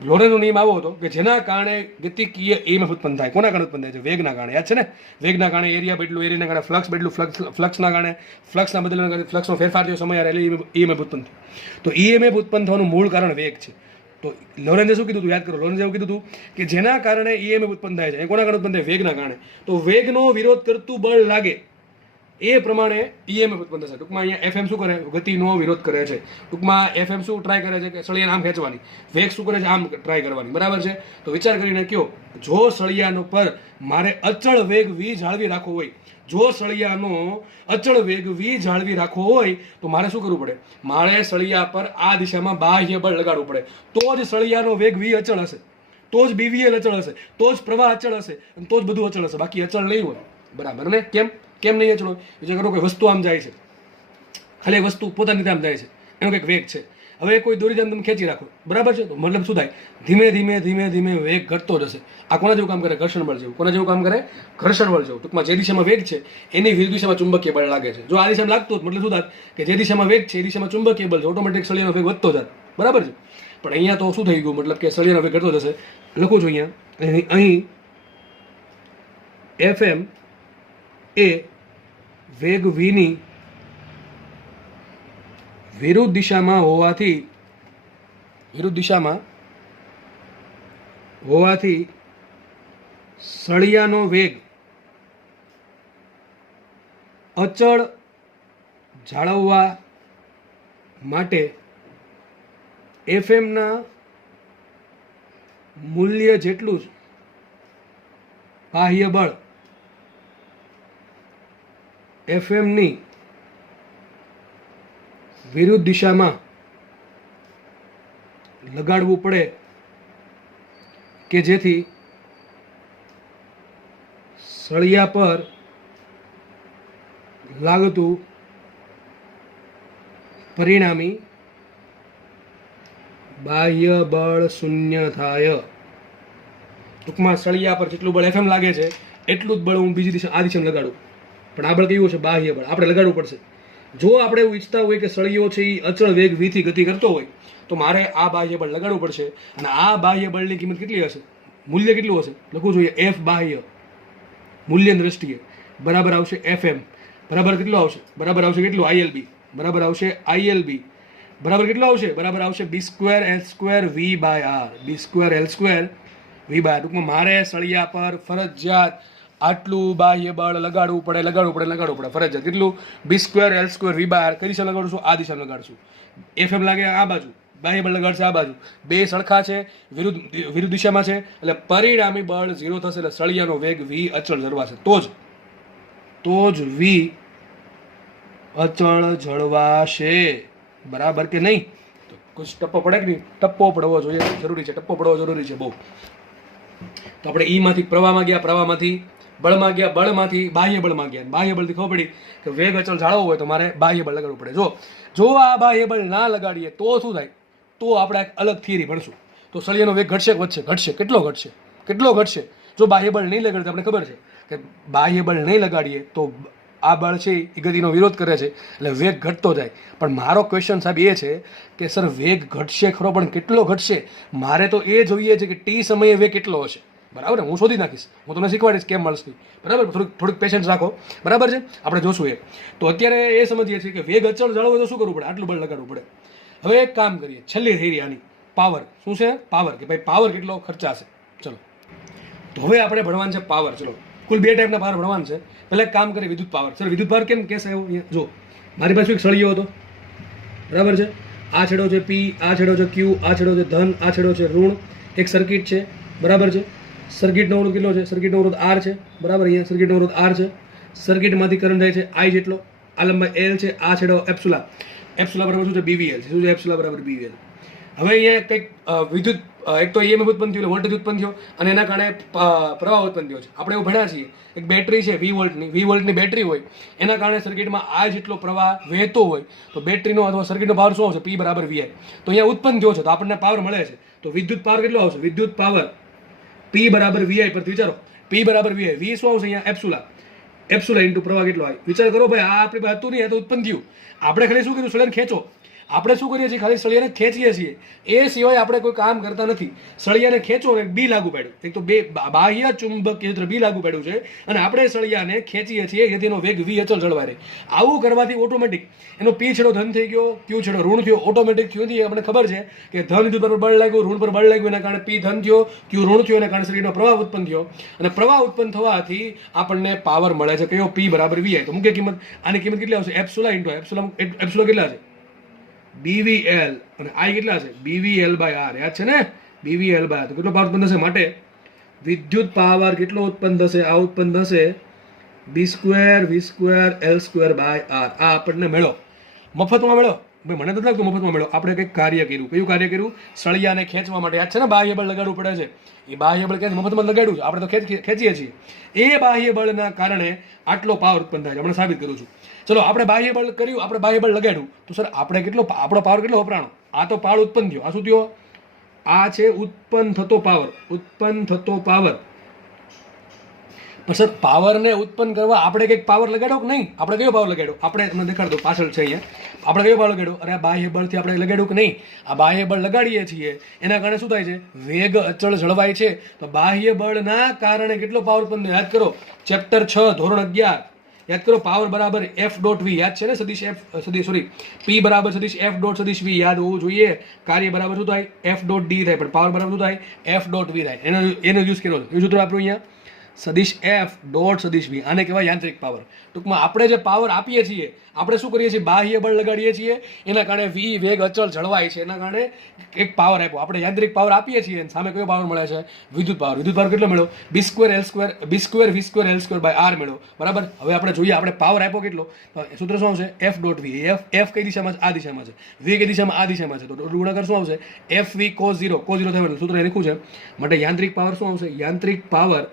લોરેન્ઝનો નિયમ આવો હતો કે જેના કારણે ગતિકીય EMF ઉત્પન્ન થાય. કોના કારણે ઉત્પન્ન થાય છે? વેગના કારણે. યાદ છે ને? વેગના કારણે એરિયા બદલું, એરિયાના કારણે ફ્લક્સ બદલું, ફ્લક્સના કારણે ફ્લક્સના બદલવાના કારણે ફ્લક્સનો ફેરફાર થયો સમય એટલે EMF ઉત્પન્ન થયું. તો EMF ઉત્પન્ન થવાનું મૂળ કારણ વેગ છે. તો લોરેન્ઝે શું કીધું હતું? યાદ કરો. લોરેન્ઝે એવું કીધું હતું કે જેના કારણે EMF ઉત્પન્ન થાય છે એ કોના કારણે ઉત્પન્ન થાય? વેગના કારણે. તો વેગનો વિરોધ કરતું બળ લાગે એ પ્રમાણે EMF ઉત્પન્ન થશે. ટૂંકમાં અહીંયા FM શું કરે? ગતિનો વિરોધ કરે છે. ટૂંકમાં FM શું ટ્રાય કરે છે? કે સળિયાને આમ ખેંચવાની. વેગ શું કરે છે? આમ ટ્રાય કરવાની. બરાબર છે? તો વિચાર કરીને કયો, જો સળિયાનો પર મારે અચળ વેગ v જાળવી રાખવો હોય, જો સળિયાનો અચળ વેગ v જાળવી રાખવો હોય તો મારે શું કરવું પડે? મારે સળિયા પર આ દિશામાં બાહ્ય બળ લગાડવું પડે. તો જ સળિયાનો વેગ v અચળ હશે, તો જ BVL અચળ હશે, તો જ પ્રવાહ અચળ હશે, અને તો જ બધું અચળ હશે. બાકી અચળ નહીં હોય. બરાબર ને? કેમ નહીં અચળ હોય? વિચાર કરો કે વસ્તુ આમ જાય છે, ખાલી વસ્તુ પોતાની રીતે આમ જાય છે, એનો કંઈક વેગ છે. હવે કોઈ દોરી જામ તમે ખેંચી રાખો, બરાબર છે? તો મતલબ શું થાય? ધીમે ધીમે વેગ ઘટતો જશે. આ કોના જેવું કામ કરે? ઘર્ષણ બળ જેવું. કોના જેવું કામ કરે? ઘર્ષણ બળ જેવું. ટૂંકમાં જે દિશામાં વેગ છે એની વિરુદ્ધ દિશામાં ચુંબકીય બળ લાગે છે. જો આ દિશામાં લાગતું મતલબ શું થાય? કે જે દિશામાં વેગ છે એ દિશામાં ચુંબકીય બળ છે, ઓટોમેટિક સળિયાનો વેગ વધતો જાય. બરાબર છે? પણ અહીંયા તો શું થઈ ગયું? મતલબ કે સળિયાનો વેગ ઘટતો જશે. લખું છું અહીં FM એ વેગ vની વિરુદ્ધ દિશામાં હોવાથી સળિયાનો વેગ અચળ જાળવવા માટે FM ના મૂલ્ય જેટલું જ બાહ્ય બળ FM ની વિરુદ્ધ દિશામાં લગાડવું પડે કે જેથી સળિયા પર લાગતું પરિણામી બાહ્ય બળ શૂન્ય થાય. ટૂંકમાં સળિયા પર જેટલું બળ FM લાગે છે એટલું જ બળ હું બીજી દિશા આ દિશામાં લગાડું. પણ આ બળ કેવું છે? બાહ્ય બળ. આપણે લગાડવું પડશે. જો આપણે એવું ઈચ્છતા હોય કે સળિયો છે એ અચળ વેગ v થી ગતિ કરતો હોય તો મારે આ બાહ્ય બળ લગાડવું પડશે. અને આ બાહ્ય બળની કિંમત કેટલી હશે? મૂલ્ય કેટલું હશે? લખવું જોઈએ F બાહ્ય મૂલ્યની દ્રષ્ટિએ બરાબર આવશે FM. બરાબર કેટલું આવશે? બરાબર આવશે કેટલું? ILB. બરાબર આવશે ILB. બરાબર કેટલું આવશે? બરાબર આવશે B²L² V/R. B²L² V/R. ટૂંકમાં મારે સળિયા પર ફરજિયાત આટલું બાહ્ય બળ લગાડવું પડે ફરજિયાત. કેટલું? B²L² V/R. કઈ દિશા લગાડશું? આ દિશા લગાડશું. FM લાગે આ બાજુ, બાહ્ય બળ લગાડશે આ બાજુ. બે સરખા છે, વિરુદ્ધ દિશામાં છે, એટલે પરિણામી બળ 0 થશે. એટલે સળિયાનો વેગ v અચળ જળવાશે. તો જ v અચળ જળવાશે. બરાબર કે નહીં? તો કુછ ટપ્પો પડે કે નહીં? ટપ્પો પડવો જોઈએ, જરૂરી છે. ટપ્પો પડવો જરૂરી છે બહુ. તો આપણે માંથી પ્રવાહમાં ગયા, પ્રવાહમાંથી બળમાં ગયા, બળમાંથી બાહ્ય બળમાં ગયા. બાહ્ય બળથી ખબર પડી કે વેગ અચળ જાળવવો હોય તો મારે બાહ્ય બળ લગાડવું પડે. જો આ બાહ્ય બળ ના લગાડીએ તો શું થાય? તો આપણે એક અલગ થિયરી ભણશું. તો સળિયાનો વેગ ઘટશે કે વધશે? ઘટશે. કેટલો ઘટશે? જો બાહ્ય બળ નહીં લગાડીએ તો આપણે ખબર છે કે બાહ્ય બળ નહીં લગાડીએ તો આ બળ છે એ ગતિનો વિરોધ કરે છે, એટલે વેગ ઘટતો જાય. પણ મારો ક્વેશ્ચન સાહેબ એ છે કે સર વેગ ઘટશે ખરો, પણ કેટલો ઘટશે? મારે તો એ જોઈએ છે કે ટી સમયે વેગ કેટલો હશે. બરાબર? હું શોધી નાખીશ, હું તમને શીખવાડીશ કેમ મળશે. બરાબર? થોડીક પેશન્સ રાખો. બરાબર છે? આપણે જોશું એ. તો અત્યારે એ સમજીએ છીએ કે વેગ અચળ જાળવવો તો શું કરવું પડે? આટલું બળ લગાડવું પડે. હવે એક કામ કરીએ, છેલ્લી થિયરી આની પાવર. શું છે? પાવર. કે ભાઈ પાવર કેટલો ખર્ચાશે. ચલો, તો હવે આપણે ભણવાનું છે પાવર. ચલો, કુલ 2 ટાઈપના પાવર ભણવાનું છે. પહેલાં કામ કરીએ વિદ્યુત પાવર. સર વિદ્યુત પાવર કેમ કહેશે? એવું જો મારી પાસે એક સળિયો હતો, બરાબર છે? આ છેડો છે P, આ છેડો છે Q, આ છેડો છે ધન, આ છેડો છે ઋણ. એક સર્કિટ છે, બરાબર છે? સર્કિટનો અવરોધ કેટલો છે? સર્કિટનો અવરોધ R છે, બરાબર? અહીંયા સર્કિટનો અવરોધ R છે. સર્કિટમાંથી કરંટ જાય છે I જેટલો. આ લંબાઈ L છે, આ છેડો એપ્સુલા. એપ્સુલા બરાબર શું છે? BVL છે. શું છે? એપ્સુલા બરાબર BVL. હવે અહીંયા કંઈક વિદ્યુત એક તો EMF ઉત્પન્ન થયું, વોલ્ટેજ ઉત્પન્ન થયો, અને એના કારણે પ્રવાહ ઉત્પન્ન થયો છે. આપણે એવું ભણ્યા છીએ એક બેટરી છે 20 વોલ્ટની બેટરી હોય, એના કારણે સર્કિટમાં આ જેટલો પ્રવાહ વહેતો હોય તો બેટરીનો અથવા સર્કિટનો પાવર શું આવશે? P બરાબર VI. તો અહીંયા ઉત્પન્ન થયો છે તો આપણને પાવર મળે છે. તો વિદ્યુત પાવર કેટલો આવશે? વિદ્યુત પાવર P બરાબર VI પરથી વિચારો. P બરાબર VI. V શું આવશે? અહીંયા એપ્સુલા ઇન્ટુ પ્રવાહ કેટલો આવે? વિચાર કરો ભાઈ, આ આપણી પાસે હતું નહીં, આ તો ઉત્પન્ન થયું. આપણે ખાલી શું કર્યું? સળિયાને ખેંચો. આપણે શું કરીએ છીએ, ખાલી સળિયાને ખેંચીએ છીએ, એ સિવાય આપણે કોઈ કામ કરતા નથી. સળિયાને ખેંચો, એક બી લાગુ પાડ્યું, એક તો બે બાહ્ય ચુંબકીય ક્ષેત્ર બી લાગુ પાડ્યું છે, અને આપણે સળિયાને ખેંચીએ છીએ જેથી એનો વેગ વી અચળ જળવાય રહે. આવું કરવાથી ઓટોમેટિક એનો પી છેડો ધન થઈ ગયો, ક્યુ છેડો ઋણ થયો, ઓટોમેટિક થયું. આપણને ખબર છે કે ધન વિદ્યુત પર બળ લાગ્યું, ઋણ પર બળ લાગ્યું, એના કારણે પી ધન થયો, ક્યુ ઋણ થયો, એના કારણે શરીરનો પ્રવાહ ઉત્પન્ન થયો, અને પ્રવાહ ઉત્પન્ન થવાથી આપણને પાવર મળે છે. કયો? પી બરાબર વી આઈ. તો મુખ્ય કિંમત આની કિંમત કેટલી આવશે? એપ્સુલા ઇન્ટુ એપ્સુલા કેટલા છે? BVL, અને આઈ કેટલા છે? BVL by R. યાદ છે ને? BVL by R. તો કેટલો પાવર ઉત્પન્ન થશે? માટે વિદ્યુત પાવર કેટલો ઉત્પન્ન થશે? આ ઉત્પન્ન થશે B² V² L² by R. આ આપણને મેળો, મફતમાં મેળો. ભાઈ મને નથી લાગતું મફતમાં મેળો. આપણે કંઈક કાર્ય કર્યું. કયું કાર્ય કર્યું? સળિયાને ખેંચવા માટે. યાદ છે ને? બાહ્ય બળ લગાડવું પડે છે. એ બાહ્ય બળ ક્યાંથી? મફતમાં લગાડ્યું છે. આપણે તો ખેંચીએ છીએ. એ બાહ્ય બળના કારણે આટલો પાવર ઉત્પન્ન થાય છે. આપણે સાબિત કરું છું. ચલો, આપણે બાહ્ય બળ કર્યું, આપણે બાહ્ય બળ લગાડ્યું, તો સર આપણે આપણો પાવર કેટલો વપરાણો? આ તો પાવર ઉત્પન્ન થયો. આ શું થયો? આ છે ઉત્પન્ન થતો પાવર. ઉત્પન્ન થતો પાવર. પણ સર પાવરને ઉત્પન્ન કરવા આપણે કંઈક પાવર લગાડ્યો કે નહીં? આપણે કયો પાવર લગાડ્યો? આપણે તમને દેખાડ દો, પાછળ છે અહીંયા. આપણે કયો પાવર લગાડ્યો? અરે આ બાહ્ય બળથી આપણે લગાડ્યું કે નહીં? આ બાહ્ય બળ લગાડીએ છીએ, એના કારણે શું થાય છે? વેગ અચળ જળવાય છે. તો બાહ્ય બળના કારણે કેટલો પાવર ઉત્પન્ન? યાદ કરો, ચેપ્ટર 6 ધોરણ 11. યાદ કરો, પાવર બરાબર એફ ડોટ વી. યાદ છે ને? પી બરાબર સદિશ એફ ડોટ સદિશ વી. યાદ હોવું જોઈએ. કાર્ય બરાબર શું થાય? એફ ડોટ ડી થાય, પણ પાવર બરાબર શું થાય? એફ ડોટ વી થાય. એનો યુઝ કર્યો છે. એ સૂત્ર આપણું અહીંયા સદિશ એફ ડોટ સદિશ વી. આને કહેવાય યાંત્રિક પાવર. ટૂંકમાં આપણે જે પાવર આપીએ છીએ, આપણે શું કરીએ છીએ? બાહ્ય બળ લગાડીએ છીએ, એના કારણે વી વેગ અચળ જળવાય છે, એના કારણે એક પાવર આપ્યો. આપણે યાંત્રિક પાવર આપીએ છીએ, સામે કયો પાવર મળે છે? વિદ્યુત પાવર. વિદ્યુત પાવર કેટલો મળ્યો? B² V² L² by R મળ્યો. બરાબર. હવે આપણે જોઈએ આપણે પાવર આપ્યો કેટલો. સૂત્ર શું આવશે? એફ ડોટ વી. એફ કઈ દિશામાં? આ દિશામાં છે. વી કઈ દિશામાં? આ દિશામાં છે. તો ગુણાકાર શું આવશે? એફ વી cos 0. cos 0 થાય. સૂત્ર એ લખ્યું છે. માટે યાંત્રિક પાવર શું આવશે? યાંત્રિક પાવર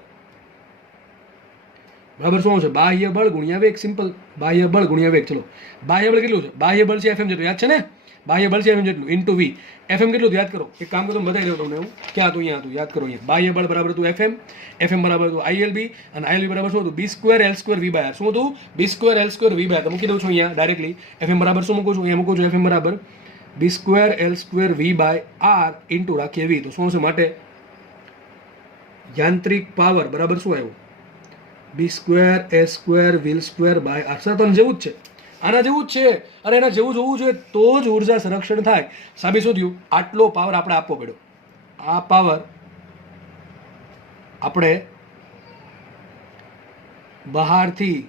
બરાબર શું આવશે? બાહ્ય બળ ગુણ્યા વેગ. સિમ્પલ. બાહ્ય બળ ગુણ્યા વેગ. ચલો, બાહ્ય બળ કેટલું છે? બાહ્ય બળ છે FM જેટલું. યાદ છે ને? બાહ્ય બળ છે FM જેટલું ઇન્ટુ વી. FM કેટલું? યાદ કરો. એક કામ કરો, બતાવી દઉં તમને હું. ક્યાં હતું? અહીંયા હતું. યાદ કરો. અહીંયા બાહ્ય બળ બરાબર હતું FM. FM બરાબર હતું ILB, અને ILB બરાબર શું હતું? B² L² V by R. શું હતું? B² L² V by R. તો મૂકી દઉં છું અહીંયા ડાયરેક્ટલી. FM બરાબર શું મૂકું છું? અહીંયા મૂકું છું FM બરાબર B² L² V by R into રાખીએ વી. તો શું હશે? માટે યાંત્રિક પાવર બરાબર શું આવ્યું? B² A² V² by R. Sir તો જેવું જ છે, આના જેવું જ છે. અરે એના જેવું જોવું જોઈએ તો જ ઉર્જા સંરક્ષણ થાય. સાબિત શું થયું? આટલો પાવર આપણે આપવો પડ્યો. આ પાવર આપણે બહારથી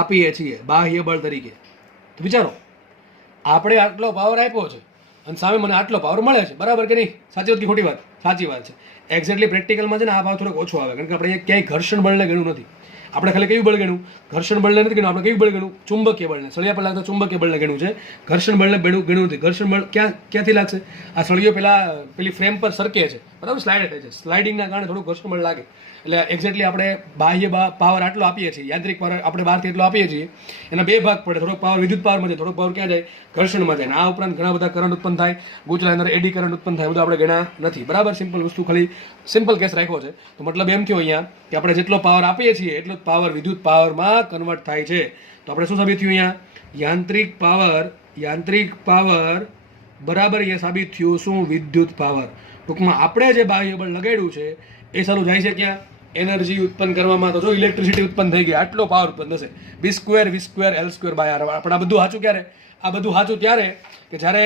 આપીએ છીએ બાહ્ય બળ તરીકે. તો વિચારો, આપણે આટલો પાવર આપ્યો છે અને સામે મને આટલો પાવર મળે છે. બરાબર કે નહીં? સાચી વાત કે ખોટી વાત? સાચી વાત છે. એક્ઝેક્ટલી પ્રેક્ટિકલમાં છે ને આ પાવર થોડોક ઓછો આવે, કારણ કે આપણે ક્યાંય ઘર્ષણ બળને ગણ્યું નથી. આપણે ખાલી કયું બળ ગણ્યું? ઘર્ષણ બળને નથી ગણ્યું. આપણે કયું બળ ગણ્યું? ચુંબકીય બળને. સળિયા પર લાગતા ચુંબકીય બળને ગણ્યું છે. ઘર્ષણ બળને ગણ્યું નથી. ઘર્ષણ બળ ક્યાંથી લાગશે? આ સળિયો પેલી ફ્રેમ પર સરકે છે, બરાબર? સ્લાઇડ થાય છે. સ્લાઇડિંગના કારણે થોડું ઘર્ષણ બળ લાગે. એટલે એક્ઝેક્ટલી આપણે બાહ્ય પાવર આટલો આપીએ છીએ, યાંત્રિક પાવર આપણે બહારથી એટલો આપીએ છીએ. એના બે ભાગ પડે. થોડોક પાવર વિદ્યુત પાવરમાં જાય, થોડોક પાવર ક્યાં જાય? ઘર્ષણમાં જાય. આ ઉપરાંત ઘણા બધા કરંટ ઉત્પન્ન થાય, ગૂંચળા અંદર એડી કરંટ ઉત્પન્ન થાય, બધું આપણે ગણ્યા નથી. બરાબર? સિમ્પલ વસ્તુ, ખાલી સિમ્પલ કેસ રાખ્યો છે. તો મતલબ એમ થયો અહીંયા કે આપણે જેટલો પાવર આપીએ છીએ એટલો જ પાવર વિદ્યુત પાવરમાં કન્વર્ટ થાય છે. તો આપણે શું સાબિત થયું અહીંયા? યાંત્રિક પાવર બરાબર અહીંયા સાબિત થયું શું? વિદ્યુત પાવર. ટૂંકમાં આપણે જે બાહ્ય બળ લગાડ્યું છે એ સારું જાય છે ક્યાં? એનર્જી ઉત્પન્ન કરવામાં. તો જો ઇલેક્ટ્રિસિટી ઉત્પન્ન થઈ ગઈ, આટલો પાવર ઉત્પન્ન થશે. B² V² L² by R. પણ આ બધું સાચું ક્યારે? આ બધું સાચું ત્યારે કે જ્યારે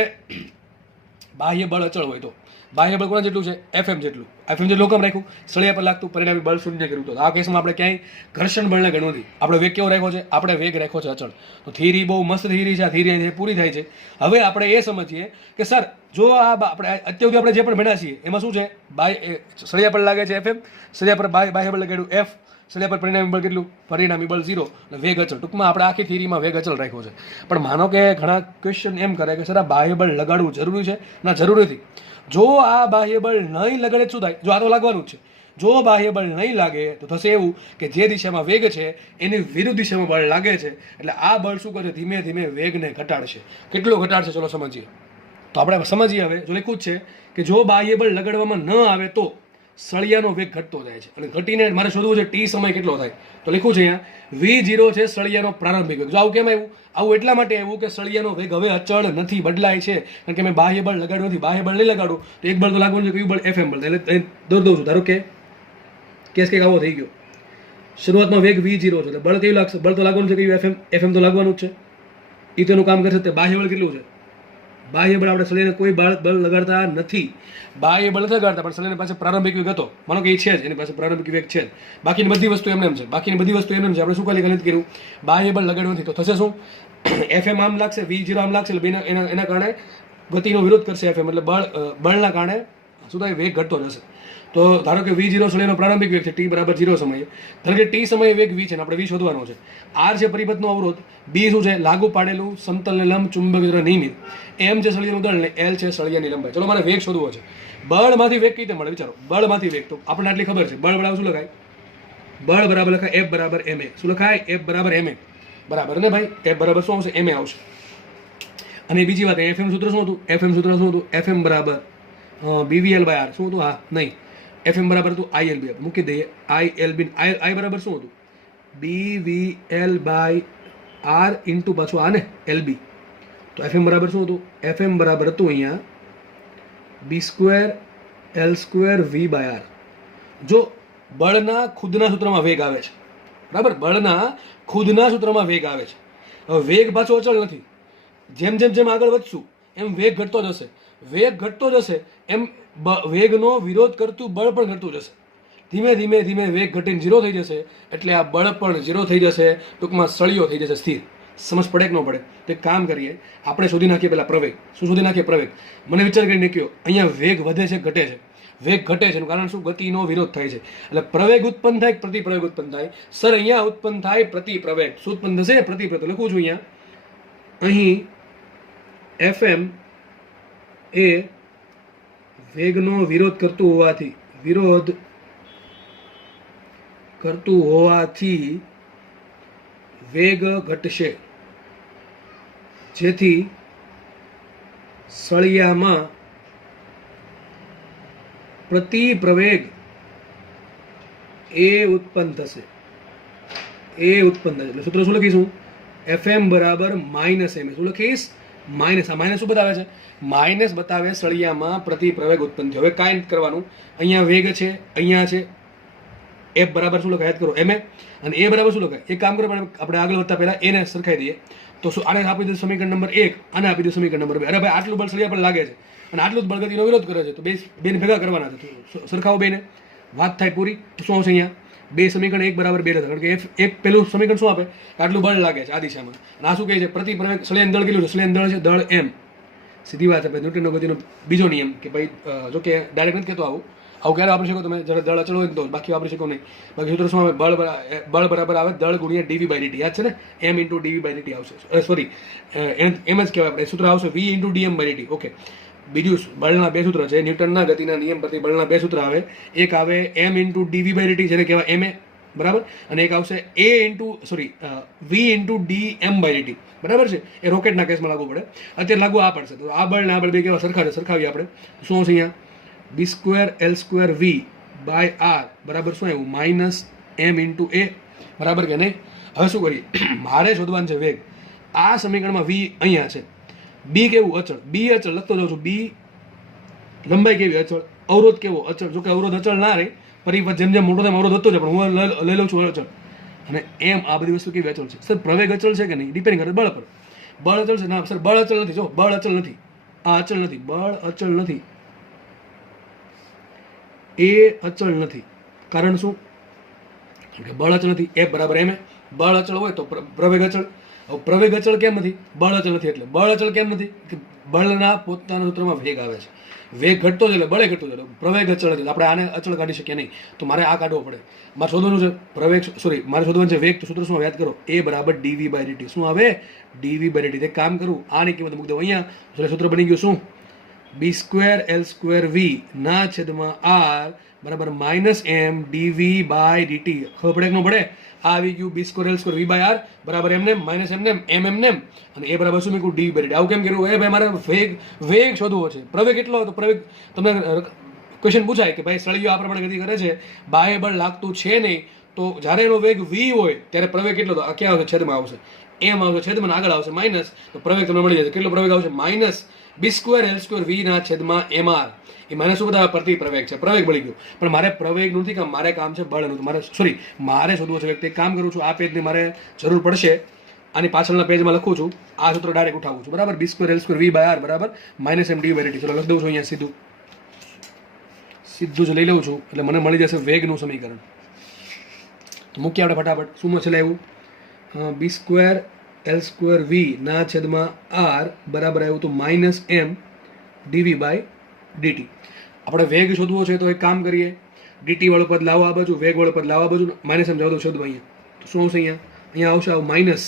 બાહ્ય બળ અચળ હોય. તો બાહ્ય બળ કોના જેટલું છે? FM જેટલું. FM જેટલું કેમ રાખ્યું? સળિયા પર લાગતું પરિણામી બળ શૂન્ય કર્યું. તો આ કેસમાં આપણે ક્યાંય ઘર્ષણ બળને ગણવું નથી. આપણે વેગ કેવો રાખ્યો છે? આપણે વેગ રાખ્યો છે અચળ. તો થિયરી બહુ મસ્ત થિયરી છે. આ થિયરી પૂરી થાય છે. હવે આપણે એ સમજીએ કે સર જો આ આપણે અત્યાર સુધી આપણે જે પણ ભણ્યા છીએ એમાં શું છે? સળિયા પર લાગે છે FM, સળિયા પર બાહ્ય બળ લગાડ્યું F, સળિયા પર પરિણામી બળ કેટલું? પરિણામી બળ 0, અને વેગ અચળ. ટૂંકમાં આપણે આખી થિયરીમાં વેગ અચળ રાખ્યો છે. પણ માનો કે ઘણા ક્વેશ્ચન એમ કરે કે સર આ બાહ્ય બળ લગાડવું જરૂરી છે? ના, જરૂરી નથી. જો આ બાહ્ય બળ નહીં લગાડે શું થાય? જો આ તો લાગવાનું જ છે. જો બાહ્ય બળ નહીં લાગે તો થશે એવું કે જે દિશામાં વેગ છે એની વિરુદ્ધ દિશામાં બળ લાગે છે. એટલે આ બળ શું કરે? ધીમે ધીમે વેગને ઘટાડશે. કેટલો ઘટાડશે? ચલો સમજીએ. તો આપણે સમજીએ. હવે જો લખ્યું જ છે કે જો બાહ્ય બળ લગાડવામાં ન આવે તો સળિયાનો વેગ ઘટતો જાય છે અને ઘટીને મારે શોધવું છે ટી સમય કેટલો થાય. તો લખ્યું છે અહીંયા v0 છે સળિયાનો પ્રારંભિક વેગ. જો આવું કેમ આવ્યું? આવું એટલા માટે આવ્યું કે સળિયાનો વેગ હવે અચળ નથી, બદલાય છે. કારણ કે મેં બાહ્ય બળ લગાડ્યું નથી. બાહ્ય બળ નહીં લગાડું તો એક બળ તો લાગવાનું છે. કયું બળ? એફએમ બળ. એટલે દોર દઉં છું. ધારો કે કેસ કંઈક આવો થઈ ગયો. શરૂઆતમાં વેગ v0 છે એટલે બળ કયું લાગશે? બળ તો લાગવાનું છે કયું? એફએમ તો લાગવાનું જ છે. એ તો એનું કામ કરશે. તે બાહ્ય બળ કેટલું છે? બાહ્ય બળ આપણે સળિયાને કોઈ બળ લગાડતા નથી. બાહ્ય બળ નથી લગાડતા, પણ સળિયાની પાસે પ્રારંભિક વેગ હતો. માનો કે એ છે જ, એની પાસે પ્રારંભિક વેગ છે જ. બાકીની બધી વસ્તુ એમને એમ છે. બાકીની બધી વસ્તુ એમને એમ છે. આપણે શું ખાલી ગણિત કર્યું? બાહ્ય બળ લગાડ્યું નથી. તો થશે શું? એફએમ આમ લાગશે, v0 આમ લાગશે. એટલે એના કારણે ગતિનો વિરોધ કરશે એફએમ. એટલે બળના કારણે શું થાય? વેગ ઘટતો જશે. તો ધારો કે v0 સળિયાનો પ્રારંભિક વેગ છે t બરાબર 0 સમયે. ધારો કે t સમયે વેગ v છે ને આપણે v શોધવાનો છે. r છે પરિપથનો અવરોધ, b શું છે? લાગુ પાડેલું સમતલને લંબ ચુંબકીય દ્વારા નિયમિત, m છે સળિયાનું દળ ને l છે સળિયાની લંબાઈ. ચલો મારે વેગ શોધવો છે. બળમાંથી વેગ કઈ રીતે મળે? વિચારો. બળમાંથી વેગ તો આપણને આટલી ખબર છે. બળ બરાબર શું લખાય? બળ બરાબર લખાય f બરાબર ma. શું લખાય? f બરાબર ma. બરાબર ને ભાઈ? f બરાબર શું આવશે? ma આવશે. અને બીજી વાત, fm સૂત્ર શું હતું? fm સૂત્ર શું હતું? fm બરાબર bvl/r. શું હતું? હા નહીં, fm બરાબર હતું ilb. મૂકી દઈએ ilb. I બરાબર શું હતું? bvl/r ઇન્ટુ પાછું આ ને lb. તો fm બરાબર શું હતું? fm બરાબર હતું અહીંયા b² l² v/r. જો બળના ખુદના સૂત્રમાં વેગ આવે છે, બરાબર? બળના ખુદના સૂત્રમાં વેગ આવે છે. હવે વેગ પાછો અચળ નથી. જેમ જેમ જેમ આગળ વધશું એમ વેગ ઘટતો જશે. વેગ ઘટતો જશે એમ વેગનો વિરોધ કરતું બળ પણ ઘટતું જશે. ધીમે ધીમે ધીમે વેગ ઘટીને 0 થઈ જશે. એટલે આ બળ પણ 0 થઈ જશે. ટૂંકમાં સળિયો થઈ જશે સ્થિર. સમજ પડે કે ન પડે? તો એક કામ કરીએ, આપણે શોધી નાખીએ પહેલા પ્રવેગ. શું શોધી નાખીએ? પ્રવેગ. મને વિચાર કરીને કહ્યો અહીંયા વેગ વધે છે ઘટે છે? વેગ ઘટે છે એનું કારણ શું? ગતિનો વિરોધ થાય છે. એટલે પ્રવેગ ઉત્પન્ન થાય, પ્રતિપ્રવેગ ઉત્પન્ન થાય. સર અહીંયા ઉત્પન્ન થાય પ્રતિપ્રવેગ. શું ઉત્પન્ન થશે? પ્રતિપ્રવેગ. લખું છું અહીંયા. અહીં fm એ વેગનો વિરોધ કરતું હોવાથી વેગ ઘટશે, જેથી સળિયામાં પ્રતિપ્રવેગ એ ઉત્પન્ન થશે. એટલે સૂત્ર શું લખીશું? fm બરાબર -ma. શું લખીશ? માઇનસ. આ માઇનસ શું બતાવે છે? માઇનસ બતાવે સળિયામાં પ્રતિપ્રવેગ ઉત્પન્ન થયો. હવે કાંઈ નથી કરવાનું. અહીંયા વેગ છે, અહીંયા છે. f બરાબર શું લખાય? યાદ કરો, ma. અને a બરાબર શું લખાય? એક કામ કરો, આપણે આગળ વધતા પહેલા a ને સરખાઈ દઈએ. તો શું આને આપી દીધું સમીકરણ નંબર 1, આને આપી દીધું સમીકરણ નંબર 2. અરે ભાઈ આટલું બળ સળિયા પર લાગે છે અને આટલું જ બળ ગતિનો વિરોધ કરે છે. તો બેને ભેગા કરવાના છે. સરખાવો બેને, વાત થાય પૂરી. તો શું આવશે અહીંયા? બે સમીકરણ 1 બરાબર 2 કારણ કે એક પેલું સમીકરણ શું આપે? આટલું બળ લાગે છે આ દિશામાં. અને આ શું કહે છે? પ્રતિપ્રવેગ સળિયાનું દળ કેટલું છે? સળિયાનું દળ છે દળ m. સીધી વાત છે ભાઈ. ન્યૂટનનો ગતિનો બીજો નિયમ કે ભાઈ, જો કે ડાયરેક્ટ નથી કહેતો આવું ક્યારે વાપરી શકો તમે? જ્યારે દળ અચળ હોય તો, બાકી વાપરી શકો નહીં. બાકી સૂત્ર શું આવે? બળ બરાબર આવે દળ ગુણ્યા dv/dt. યાદ છે ને? m × dv/dt આવશે. સોરી, એમ જ કહેવાય આપણે. સૂત્ર આવશે v × dm/dt. ઓકે. બીજું બળના બે સૂત્ર છે. ન્યૂટનના ગતિના નિયમ પરથી બળના બે સૂત્ર આવે. એક આવે m × dv/dt, જેને કહેવાય ma, બરાબર? અને એક આવશે v × dm/dt, બરાબર છે? એ રોકેટના કેસમાં લાગુ પડે. અત્યારે લાગુ આ પડશે. તો આ બળ ને આ બળ બે કેવા સરખા છે? સરખાવીએ આપણે. શું આવશે અહીંયા? b² l² v/r બરાબર શું આવ્યું? -m × a. બરાબર કે નહીં? હવે શું કરીએ? મારે શોધવાનું છે વેગ. આ સમીકરણમાં v અહીંયા છે. b કેવું? અચળ. b અચળ લખતો જાઉં છું. b લંબાઈ કેવી? અચળ. અવરોધ કેવો? અચળ. જો કે અવરોધ અચળ ના રહે, પરિપથ જેમ જેમ મોટો થાય અવરોધ વધતો છે, પણ હું લઈ લઉં છું અચળ. અને એમ આ બધી વસ્તુ કેવી અચળ છે? સર પ્રવેગ અચળ છે કે નહીં? ડિપેન્ડ કરે બળ પર. બળ અચળ છે? ના સર, બળ અચળ નથી. જો બળ અચળ નથી. આ અચળ નથી. બળ અચળ નથી. એ અચળ નથી. કારણ શું? કે બળ અચળ નથી. f બરાબર ma. બળ અચળ હોય તો પ્રવેગ અચળ. પ્રવેગ અચળ કેમ નથી? બળ અચળ નથી. એટલે બળ અચળ કેમ નથી? કે બળના પોતાના સૂત્રમાં વેગ આવે છે. વેગ ઘટતો છે એટલે બળે ઘટતો છે. પ્રવેગ અચળ નથી. આપણે આને અચળ કાઢી શકીએ નહીં. તો મારે આ કાઢવો પડે. મારે શોધવાનું છે પ્રવેગ, મારે શોધવાનું છે વેગ. તો સૂત્ર શું યાદ કરો? a બરાબર dv/dt. શું આવે? dv/dt. એક કામ કરું, આની કિંમત મૂકી દઉં અહીંયા. એટલે સૂત્ર બની ગયું શું? b² l² v ના છેદમાં r બરાબર -m dv/dt. ખબર પડે કે ન પડે? આ આવી ગયું b² l² v/r બરાબર એમને -એમને એમને અને એ બરાબર શું મૂક્યું? dv/dt. આવું કેમ કર્યું? એ ભાઈ મારે વેગ શોધવો છે. પ્રવેગ કેટલો હતો? પ્રવેગ તમને ક્વેશ્ચન પૂછાય કે ભાઈ સળિયો આ પ્રમાણે ગતિ કરે છે, બાહ્ય બળ લાગતું છે નહીં, તો જ્યારે એનો વેગ v હોય ત્યારે પ્રવેગ કેટલો તો ક્યાં આવશે? છેદમાં આવશે. એમ આવશે, છેદમાં આગળ આવશે માઇનસ, તો પ્રવેગ તમને મળી જશે. કેટલો પ્રવેગ આવશે? માઇનસ b²l² v ના છેદમાં mr. એ માઇનસ શું બધા પ્રતિ પ્રવેગ છે, પ્રવેગ મળી ગયો. પણ મારે પ્રવેગ નથી કામ, મારે કામ છે બળનું. તો મારે શોધવું છે વ્યક્તિ. કામ કરું છું, આ પેજની મારે જરૂર પડશે, આની પાછળના પેજમાં લખું છું, આ સૂત્ર ડાયરેક્ટ ઉઠાવું છું, બરાબર. b²l² v/r બરાબર -mdv/dt. ચલો લખી દઉં છું અહીંયા સીધું જ લઈ લઉં છું, એટલે મને મળી જશે વેગનું સમીકરણ. તો મૂકીએ આપણે ફટાફટ. શું છેલ્લે આવ્યું? b²l² v ના છેદમાં r બરાબર આવ્યું હતું -m dv/dt. આપણે વેગ શોધવો છે તો એક કામ કરીએ, dt વાળું પદ લાવો આ બાજુ, વેગ વાળું પદ લાવો આ બાજુ, -m જવા દો શોધવા અહીંયા. તો શું આવશે? અહીંયા આવશે આવું માઇનસ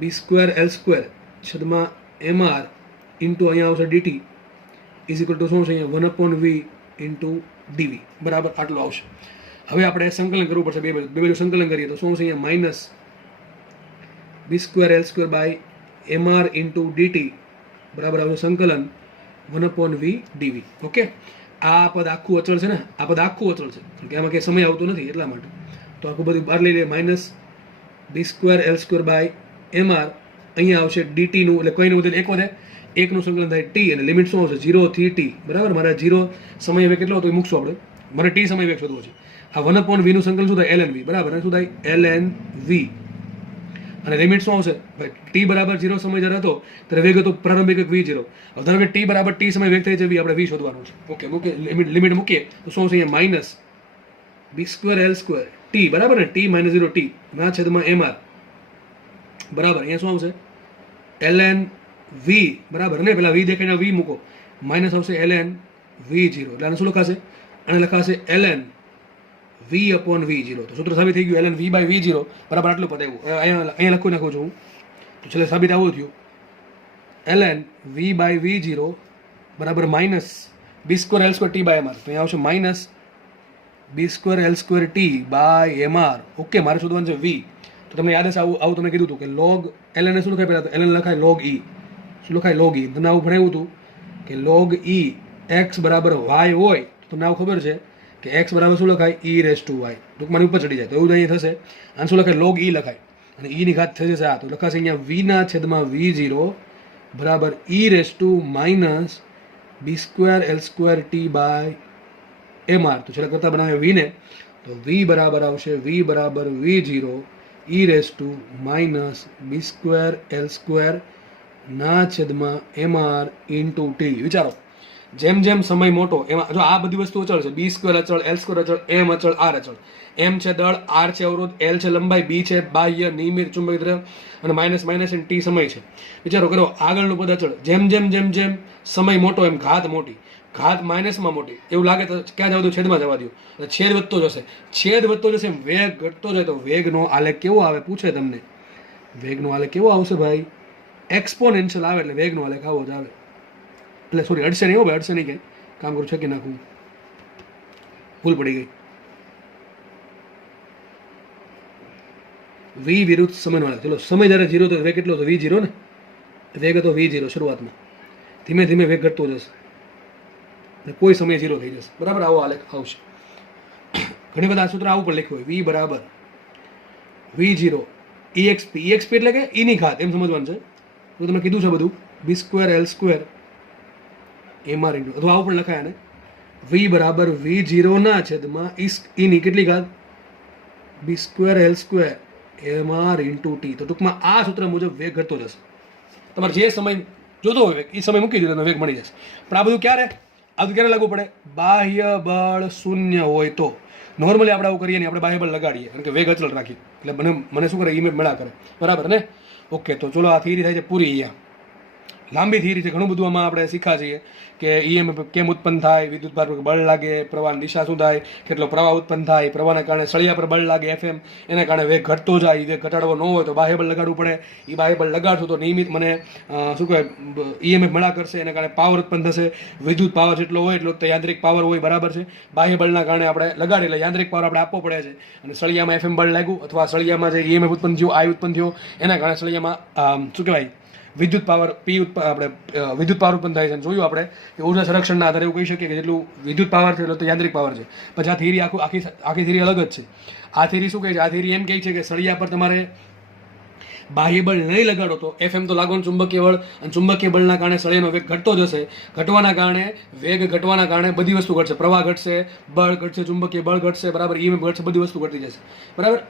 b²l² છેદમાં mr ઇન્ટુ અહીંયા આવશે dt ઇઝ ઇક્વલ ટુ શું છે? અહીંયા 1/v ઇન્ટુ dv બરાબર આટલું આવશે. હવે આપણે સંકલન કરવું પડશે, બે બાજુ સંકલન કરીએ તો શું છે? અહીંયા minus b²l² mr into dt બરાબર આવશે સંકલન 1/v dv. ઓકે, આ પદ આખું અચળ છે ને, આ પદ આખું અચળ છે કે આમાં કંઈ સમય આવતો નથી એટલા માટે. તો આખું બધું બહાર લઈ લે. માઇનસ b²l² mr અહીંયા આવશે dt નું, એટલે કોઈનું વધે એક વધે, એકનું સંકલન થાય t, અને લિમિટ શું આવશે? 0 થી t બરાબર. મારે 0 સમય વેગ કેટલો હતો એ મૂકશું આપણે, મારે t સમય વેગ શોધવો છે. આ 1/v નું સંકલન શું થાય? lnv બરાબર. શું થાય? lnv. અને લિમિટ શું આવશે? t બરાબર 0 સમય જ્યારે હતો ત્યારે વેગ હતો પ્રારંભિક v0. હવે ધારો કે t બરાબર t સમય વેગ થઈ છે v, આપણે v શોધવાનું છે. ઓકે, મૂકે લિમિટ મૂકીએ તો શું આવશે? અહીંયા માઇનસ b²l² t બરાબર ને, t -0 t ના છેદમાં mr બરાબર. અહીંયા શું આવશે? ln v બરાબર ને, પેલા v દેખાઈને v મૂકો, માઇનસ આવશે ln v0. એટલે આને શું લખાશે? આને લખાશે ln v/v0. તો સૂત્ર સાબિત થઈ ગયું, ln v/v0 બરાબર આટલું પદ આવ્યું. અહીંયા લખી નાખું છું હું, તો છેલ્લે સાબિત આવું થયું, ln v/v0 બરાબર માઇનસ b²l² t/mr. તો અહીંયા આવશે માઇનસ b²l² t/mr. ઓકે, મારે શોધવાનું છે v. તો તમને યાદ હશે આવું તમને કીધું હતું કે log ln ને શું લખાય? પહેલાં તો ln લખાય log e. શું લખાય? log e. તમને આવું ભણાવ્યું હતું કે log e x બરાબર y હોય તો તમને આવું ખબર છે કે x બરાબર શું લખાય? e⁻y. ટૂંકમાં ઉપર ચડી જાય તો એવું અહીંયા થશે. આને શું લખાય? log e લખાય, અને e ની ઘાત થઈ જશે આ, તો લખાશે અહીંયા v ના છેદમાં v0 બરાબર e⁻ b²l² t/mr. તો છેલ્લે કરતા બનાવે v ને, તો v બરાબર આવશે v બરાબર v0 e⁻ b²l² ના છેદમાં mr ઇન્ટુ t. વિચારો, જેમ જેમ સમય મોટો, એમાં જો આ બધી વસ્તુ અચળ છે, b² અચળ, l² અચળ, m અચળ, r અચળ. m છે દળ, r છે અવરોધ, l છે લંબાઈ, b છે બાહ્ય નિયમિત ચુંબકીય દ્રવ્ય, અને માઇનસ અને t સમય છે. વિચારો કરો, આગળનું પદ અચળ, જેમ જેમ સમય મોટો એમ ઘાત મોટી, ઘાત માઇનસમાં મોટી. એવું લાગે તો ક્યાં જવા દો? છેદમાં જવા દો. છેદ વધતો જશે, છેદ વધતો જશે એમ વેગ ઘટતો જાય. તો વેગનો આલેખ કેવો આવે? પૂછે તમને, વેગનો આલેખ કેવો આવશે ભાઈ? એક્સપોનેન્શિયલ આવે, એટલે વેગનો આલેખ આવો જ આવે. એટલે સોરી, અડશે નહીં હો ભાઈ, અડશે નહીં. કંઈ કામ કરું છકી નાખું, ભૂલ પડી ગઈ. v વિરુદ્ધ સમયનો આલેખ. ચલો, સમય જ્યારે 0 તો વેગ કેટલો હતો? v0 ને, વેગ હતો v0 શરૂઆતમાં. ધીમે ધીમે વેગ ઘટતો જશે, કોઈ સમય 0 થઈ જશે બરાબર. આવો આલેખ આવશે. ઘણી બધા સૂત્ર આવું પણ લખ્યું હોય, v બરાબર v0 exp. exp એટલે કે e ની ઘાત, એમ સમજવાનું છે. તો તમે કીધું છે બધું, b²l² mr ઇન્ટુ, અથવા આવું પણ લખાય, અને v બરાબર v0 ના છેદમાં e ની કેટલી ઘાત? b²l² mr into t. તો ટૂંકમાં આ સૂત્ર મુજબ વેગ ઘટતો જશે. તમારે જે સમય જોતો હોય એ સમય મૂકી દો, વેગ મળી જશે. પણ આ બધું ક્યારે લાગુ પડે? બાહ્ય બળ શૂન્ય હોય તો. નોર્મલી આપણે આવું કરીએ નહીં, આપણે બાહ્ય બળ લગાડીએ, કારણ કે વેગ અચળ રાખીએ, એટલે મને શું કરે? ઇમેજ મેળા કરે, બરાબર ને. ઓકે, તો ચલો આ થિયરી થાય છે પૂરી. અહીંયા લાંબી થિયરી છે, ઘણું બધું આમાં આપણે શીખા છીએ કે EMF કેમ ઉત્પન્ન થાય, વિદ્યુત ભાર પર બળ લાગે, પ્રવાહની દિશા શું થાય, કેટલો પ્રવાહ ઉત્પન્ન થાય, પ્રવાહના કારણે સળિયા પર બળ લાગે FM, એના કારણે વેગ ઘટતો જાય. વેગ ઘટાડવો ન હોય તો બાહ્ય બળ લગાડવું પડે. એ બાહ્ય બળ લગાડશું તો નિયમિત મને શું કહેવાય? EMF મેળા કરશે, એના કારણે પાવર ઉત્પન્ન થશે. વિદ્યુત પાવર જેટલો હોય એટલો યાંત્રિક પાવર હોય, બરાબર છે. બાહ્ય બળના કારણે આપણે લગાડીએ એટલે યાંત્રિક પાવર આપણે આપવો પડે છે. અને સળિયામાં FM બળ લાગ્યું, અથવા સળિયામાં જે EMF ઉત્પન્ન થયું, I ઉત્પન્ન થયો, એના કારણે સળિયામાં શું કહેવાય? વિદ્યુત પાવર આપણે વિદ્યુત પાવર ઉત્પન્ન થાય છે. જોયું આપણે કે ઉર્જા સંરક્ષણના આધારે એવું કહી શકીએ કે જેટલું વિદ્યુત પાવર છે એટલું તો યાંત્રિક પાવર છે. પછી આ થિયરી આખી થિયરી અલગ જ છે. આ થિયરી શું કહે છે? આ થિયરી એમ કહે છે કે સળિયા પર તમારે બાહ્ય બળ નહીં લગાડો તો એફએમ તો લાગવાનું ચુંબકીય બળ, અને ચુંબકીય બળના કારણે સળિયાનો વેગ ઘટતો જશે. ઘટવાના કારણે વેગ ઘટવાના કારણે બધી વસ્તુ ઘટશે. પ્રવાહ ઘટશે, બળ ઘટશે, ચુંબકીય બળ ઘટશે, બરાબર, ઈએમએફ ઘટશે, બધી વસ્તુ ઘટી જશે, બરાબર.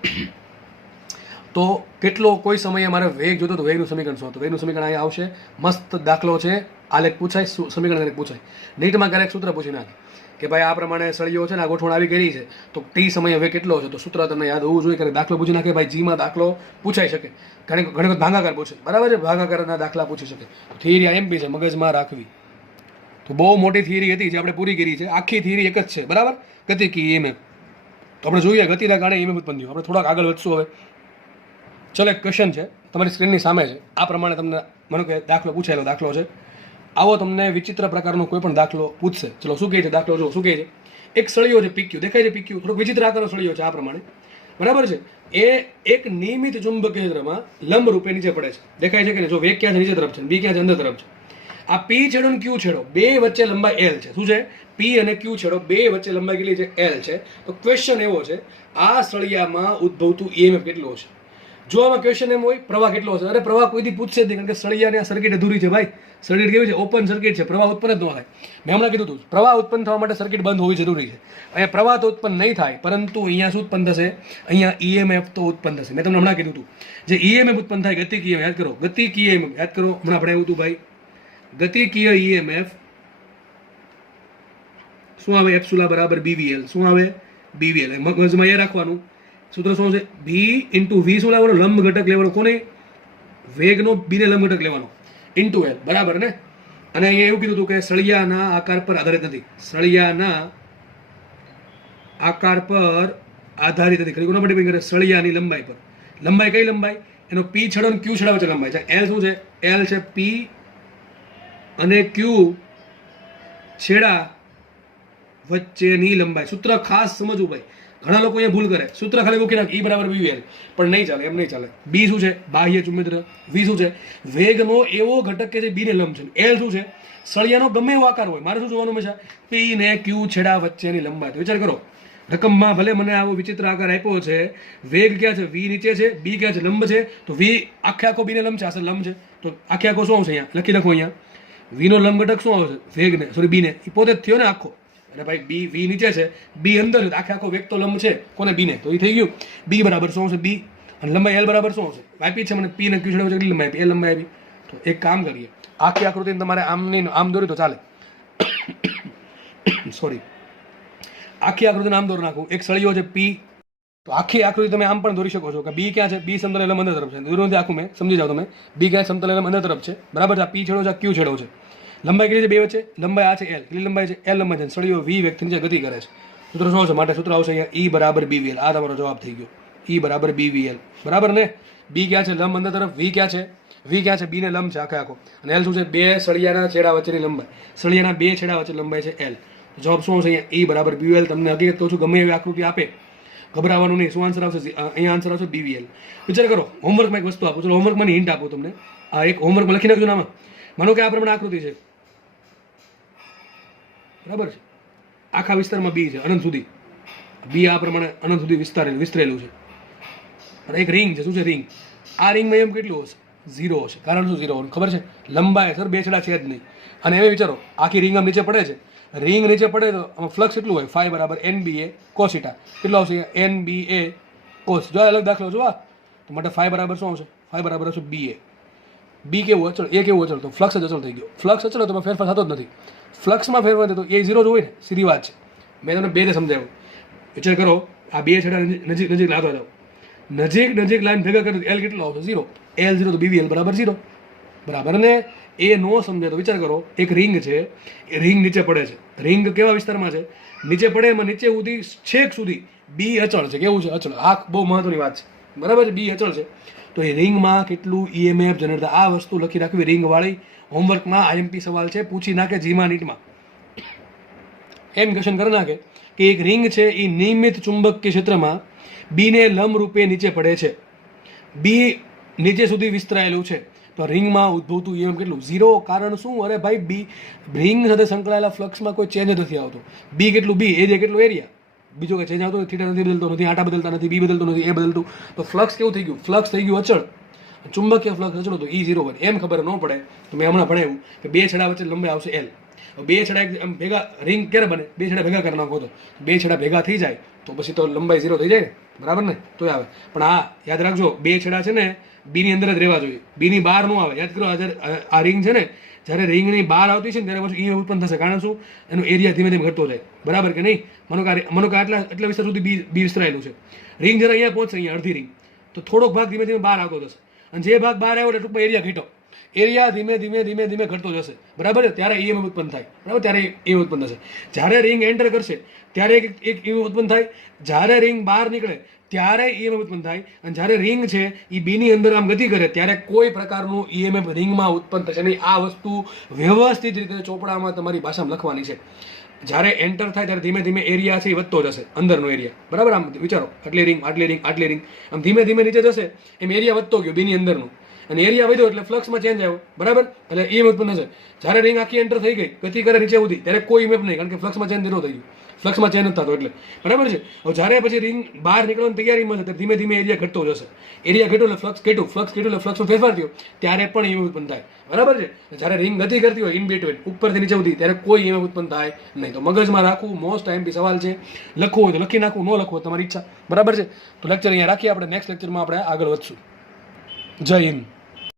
તો કેટલો કોઈ સમયે મારે વેગ જોતો તો વેગનું સમીકરણ શું હતું? વેગનું સમીકરણ અહીંયા આવશે. મસ્ત દાખલો છે, આલેખ પૂછાય, સમીકરણ આલેખ પૂછાય. નીટમાં ક્યારેક સૂત્ર પૂછી નાખે કે ભાઈ આ પ્રમાણે સળિયો છે ને આ ગોઠવણ આવી કરી છે તો ટી સમયે વેગ કેટલો છે, તો સૂત્ર તમને યાદ હોવું જોઈએ. કે દાખલો પૂછી નાખે ભાઈ, જીમાં દાખલો પૂછાઈ શકે. ઘણી વખત ભાગાકાર પૂછે, બરાબર છે, ભાગાકારના દાખલા પૂછી શકે. થિયરી એમ બી છે, મગજમાં રાખવી. તો બહુ મોટી થિયરી હતી જે આપણે પૂરી કરી છે. આખી થિયરી એક જ છે, બરાબર, ગતિકી ઈએમએફ. તો આપણે જોઈએ ગતિના કારણે ઈએમએફ ઉત્પન્ન થયું. આપણે થોડાક આગળ વધશું હવે. ચલો, એક ક્વેશ્ચન છે તમારી સ્ક્રીનની સામે છે. આ પ્રમાણે તમને માનો કે દાખલો પૂછાયેલો દાખલો છે. આવો તમને વિચિત્ર પ્રકારનો કોઈ પણ દાખલો પૂછશે. ચલો શું કહે છે દાખલો? જો શું કહે છે. એક સળિયો છે પીક્યુ, દેખાય છે પીક્યુ, થોડોક વિચિત્ર આકારનો સળિયો છે આ પ્રમાણે, બરાબર છે. એ એક નિયમિત ચુંબકીય ક્ષેત્રમાં લંબ રૂપે નીચે પડે છે. દેખાય છે કે નહીં? જો વેગ ક્યાં છે? નીચે તરફ છે, બી ક્યાં છે? અંદર તરફ છે. આ પી છેડો અને ક્યુ છેડો બે વચ્ચે લંબાઈ એલ છે. શું છે? પી અને ક્યુ છેડો બે વચ્ચે લંબાઈ કેટલી છે? એલ છે. તો ક્વેશ્ચન એવો છે, આ સળિયામાં ઉદ્ભવતું ઈએમએફ કેટલો છે? જો આમાં ક્વેશ્ચન એમ હોય પ્રવાહ કેટલો હશે, અરે પ્રવાહ કોઈથી પૂછશે જ નહીં, કારણ કે સળિયાની આ સર્કિટ અધૂરી છે ભાઈ. સર્કિટ કેવી છે? ઓપન સર્કિટ છે, પ્રવાહ ઉત્પન્ન જ ન થાય. મેં હમણાં કીધું હતું, પ્રવાહ ઉત્પન્ન થવા માટે સર્કિટ બંધ હોવી જરૂરી છે. અહીંયા પ્રવાહ તો ઉત્પન્ન નહીં થાય, પરંતુ અહીંયા શું ઉત્પન્ન થશે? અહીંયા ઈએમએફ તો ઉત્પન્ન થશે. મેં તમને હમણાં કીધું હતું, જે ઈએમએફ ઉત્પન્ન થાય ગતિકીય, યાદ કરો, ગતિકીય ઈએમએફ યાદ કરો. હમણાં આપણે આવ્યું હતું ભાઈ, ગતિકીય ઈએમએફ શું આવે? એપ્સુલા બરાબર બીવીએલ. શું આવે? બીવીએલ. મગજમાં એ રાખવાનું. સૂત્ર શું છે? ભી ઇન્ટુ વી શું લેવાનું? લંબ ઘટક લેવાનો. કોને? વેગનો બીને લંબ ઘટક લેવાનો ઇન્ટુ એલ, બરાબર ને? અને અહીંયા એવું કીધું હતું કે સળિયાના આકાર પર આધારિત નથી. સળિયાના આકાર પર આધારિત નથી. કોના પર ડિપેન્ડ કરે? સળિયાની લંબાઈ પર. લંબાઈ કઈ લંબાઈ? એનો પી છેડો અને ક્યુ છેડા વચ્ચે લંબાઈ છે. એલ શું છે? એલ છે પી અને ક્યુ છેડા વચ્ચેની લંબાઈ. સૂત્ર ખાસ સમજવું ભાઈ. ઘણા લોકો અહીંયા ભૂલ કરે, સૂત્ર ખાલી મૂકી નાખે ઈ બરાબર બીવીએલ, પણ નહીં ચાલે, એમ નહીં ચાલે. બી શું છે? બાહ્ય ચુંબકીય ક્ષેત્ર. વી શું છે? વેગનો એવો ઘટક કે જે બીને લંબ છે. એલ શું છે? સળિયાનો ગમે એવો આકાર હોય, મારે શું જોવાનું હંમેશા? પી ને ક્યુ છેડા વચ્ચેની લંબાઈ. તો વિચાર કરો, રકમમાં ભલે મને આવો વિચિત્ર આકાર આપ્યો છે, વેગ ક્યાં છે? વી નીચે છે, બી ક્યાં છે? લંબ છે. તો વી આખે આખો બીને લંબ છે, અસલ લંબ છે. તો આખે આખો શું આવશે? અહીંયા લખી નાખો. અહીંયા વીનો લંબ ઘટક શું આવશે? વેગને, સોરી બીને, એ પોતે જ થયો ને આખો. અને ભાઈ બી વી નીચે છે, બી અંદર છે, આખે આખો વેગ તો લંબ છે કોને? બીને. તો એ થઈ ગયું. બી બરાબર શું આવશે? બી. અને લંબાઈ એલ બરાબર શું આવશે? આપી છે મને પી ને ક્યુ છેડા કેટલી લંબાઈ આપી? એલ લંબાઈ આપી. તો એક કામ કરીએ, આખી આકૃતિને તમારે આમ દોરી તો ચાલે, સોરી, આખી આકૃતિને આમ દોરી નાખું. એક સળિયો છે પી, તો આખી આકૃતિ તમે આમ પણ દોરી શકો છો કે બી ક્યાં છે? બી સમતલ એલમ અંદર તરફ છે. દોરો આખું મેં સમજી જાવ તમે. બી ક્યાં? સમતલ એલમ અંદર તરફ છે, બરાબર છે. આ પી છેડો છે, ક્યુ છેડો છે. લંબાઈ કેટલી છે? બે વચ્ચે લંબાઈ આ છે એલ. કેટલી લંબાઈ છે? એલ લંબાઈ છે. સળિયો વી વ્યક્તિ નીચે ગતિ કરે છે. સૂત્ર શું આવશે? માટે સૂત્ર આવશે અહીંયા ઈ બરાબર બીવીએલ. આ તમારો જવાબ થઈ ગયો. ઈ બરાબર બીવીએલ, બરાબર ને? બી ક્યાં છે? લંબ અંદર તરફ. વી ક્યાં છે? વી ક્યાં છે? બી ને લંબ છે આખે આખો. અને એલ શું છે? બે સળિયાના છેડા વચ્ચેની લંબાઈ. સળિયાના બે છેડા વચ્ચે લંબાઈ છે એલ. જવાબ શું આવશે? અહીંયા ઈ બરાબર બીવીએલ. તમને હકીકત કહું છું, ગમે એવી આકૃતિ આપે, ગભરાવાનું નહીં. શું આન્સર આવશે? અહીંયા આન્સર આવશે બીવીએલ. વિચાર કરો, હોમવર્કમાં એક વસ્તુ આપો. ચલો હોમવર્કમાં હિન્ટ આપો તમને. આ એક હોમવર્કમાં લખી નાખજો આમાં. માનો કે આ પ્રમાણે આકૃતિ છે, બરાબર છે. આખા વિસ્તારમાં બી છે અનંત સુધી. બી આ પ્રમાણે અનંત સુધી વિસ્તરેલું છે. અને એક રિંગ છે. શું છે? રિંગ. આ રિંગમાં એમ કેટલું હશે? 0 હશે. કારણ શું 0 હોવાનું ખબર છે? લંબાઈ સર બે છેડા છે જ નહીં. અને એમ વિચારો, આખી રિંગ આમ નીચે પડે છે. રિંગ નીચે પડે તો આમાં ફ્લક્સ કેટલું હોય? ફાઈ બરાબર NBA કોસિટા. કેટલો આવશે? NBA cos. જો અલગ દાખલો જો આ, તો માટે ફાઈ બરાબર શું આવશે? ફાઈ બરાબર આવશે BA. બી કેવું અચળ? એ કેવું અચળ? તો ફ્લક્સ જ અચળ થઈ ગયો. ફ્લક્સ અચળ તો ફેરફાર થતો જ નથી. ફ્લક્સમાં ફેરફાર થતો એ 0 જ હોય ને, સીધી વાત છે. મેં તમને બે ને સમજાવ્યું. વિચાર કરો, આ બે છેડા નજીક નજીક લાવતા જાઓ. નજીક લાઈન ભેગા કરે તો એલ કેટલો આવશે? 0. એલ 0 તો બીવીએલ બરાબર 0, બરાબર ને? એ નો સમજાય તો વિચાર કરો, એક રિંગ છે, એ રિંગ નીચે પડે છે. રિંગ કેવા વિસ્તારમાં છે? નીચે પડે એમાં નીચે સુધી છેક સુધી બી અચળ છે. કેવું છે? અચળ. આ બહુ મહત્વની વાત છે, બરાબર છે? બી અચળ છે. તો એ રિંગમાં કેટલું ઈએમએફ જનરેટ થાય, આ વસ્તુ લખી રાખવી. રિંગવાળી હોમવર્કમાં આઈએમપી સવાલ છે, પૂછી નાખે જીમાં નીટમાં. એમ ક્વેશ્ચન કરી નાખે કે એક રિંગ છે એ નિયમિત ચુંબકીય ક્ષેત્રમાં બીને લંબ રૂપે નીચે પડે છે. બી નીચે સુધી વિસ્તરાયેલું છે, તો રિંગમાં ઉદ્ભવતું EMF કેટલું 0. કારણ શું? અરે ભાઈ બી રિંગ સાથે સંકળાયેલા ફ્લક્સમાં કોઈ ચેન્જ નથી આવતો. બી કેટલું? બી એરિયા કેટલું? એરિયા. બીજો કંઈ ચેન્જ આવતો? થીટા નથી બદલતો, નથી આટા બદલતા, નથી બી બદલતો, નથી એ બદલતું. તો ફ્લક્સ કેવું થઈ ગયું? ફ્લક્સ થઈ ગયું અચળ. ચુંબકીય ફ્લક્સ અચળ તો E0 બને. એમ ખબર ન પડે તો મેં હમણાં ભણાવ્યું કે બે છેડા વચ્ચે લંબાઈ આવશે L. બે છેડા એમ ભેગા રિંગ ક્યારે બને? બે છેડા ભેગા કરી નાખો તો બે છેડા ભેગા થઈ જાય તો પછી તો લંબાઈ 0 થઈ જાય ને, બરાબર ને? તો આવે. પણ આ યાદ રાખજો, બે છેડા છે ને બીની અંદર જ રહેવા જોઈએ, બીની બહાર ન આવે. યાદ કરો, આ રિંગ છે ને, જ્યારે રિંગની બહાર આવતી છે ને ત્યારે પછી EMF ઉત્પન્ન થશે. કારણ શું? એનો એરિયા ધીમે ધીમે ઘટતો જાય, બરાબર કે નહીં? મનો કે આટલા વિસ્તાર સુધી બી વિસ્તરાયેલું છે. રિંગ જરા અહીંયા પહોંચશે, અહીંયા અડધી રિંગ, તો થોડોક ભાગ ધીમે ધીમે બહાર આવતો જશે, અને જે ભાગ બહાર આવ્યો એટલે ટૂંકમાં એરિયા ઘટો, એરિયા ધીમે ધીમે ધીમે ધીમે ઘટતો જશે, બરાબર છે? ત્યારે EMF ઉત્પન્ન થાય, બરાબર? ત્યારે EMF ઉત્પન્ન થશે. જ્યારે રિંગ એન્ટર કરશે ત્યારે એક EMF ઉત્પન્ન થાય, જ્યારે રિંગ બહાર નીકળે ત્યારે EMF ઉત્પન્ન થાય, અને જ્યારે રિંગ છે એ બીની અંદર આમ ગતિ કરે ત્યારે કોઈ પ્રકારનું EMF રિંગમાં ઉત્પન્ન થશે નહીં. આ વસ્તુ વ્યવસ્થિત રીતે ચોપડામાં તમારી ભાષામાં લખવાની છે. જ્યારે એન્ટર થાય ત્યારે ધીમે ધીમે એરિયા છે એ વધતો જશે, અંદરનો એરિયા, બરાબર? આમ વિચારો, આટલી રિંગ, આટલી રિંગ, આટલી રિંગ, આમ ધીમે ધીમે નીચે જશે એમ એરિયા વધતો ગયો બીની અંદરનો, અને એરિયા વધ્યો એટલે ફ્લક્સમાં ચેન્જ આવ્યો, બરાબર? એટલે EMF ઉત્પન્ન થશે. જ્યારે રિંગ આખી એન્ટર થઈ ગઈ, ગતિ કરે નીચે સુધી, ત્યારે કોઈ EMF નહીં, કારણ કે ફ્લક્સમાં ચેન્જ ન થઈ ગયું, ફ્લક્સમાં ચેન્જ નથી થતો એટલે, બરાબર છે? હવે જ્યારે પછી રિંગ બહાર નીકળવાની તૈયારીમાં છે ત્યારે ધીમે ધીમે એરિયા ઘટતો જશે. એરિયા ઘટ્યો એટલે ફ્લક્સ ઘટ્યું, ફ્લક્સ ઘટ્યું એટલે ફ્લક્સમાં ફેરફાર થયો, ત્યારે પણ EMF ઉત્પન્ન થાય, બરાબર છે? જ્યારે રિંગ ગતિ કરતી હોય ઇન બિટવીન, ઉપરથી નીચે સુધી, ત્યારે કોઈ EMF ઉત્પન્ન થાય નહીં. તો મગજમાં રાખવું, મોસ્ટ ટાઈમ સવાલ છે. લખવું હોય તો લખી નાખવું, ન લખવું તમારી ઈચ્છા, બરાબર છે? તો લેક્ચર અહીંયા રાખીએ, આપણે નેક્સ્ટ લેક્ચરમાં આપણે આગળ વધશું. જય હિન્દ.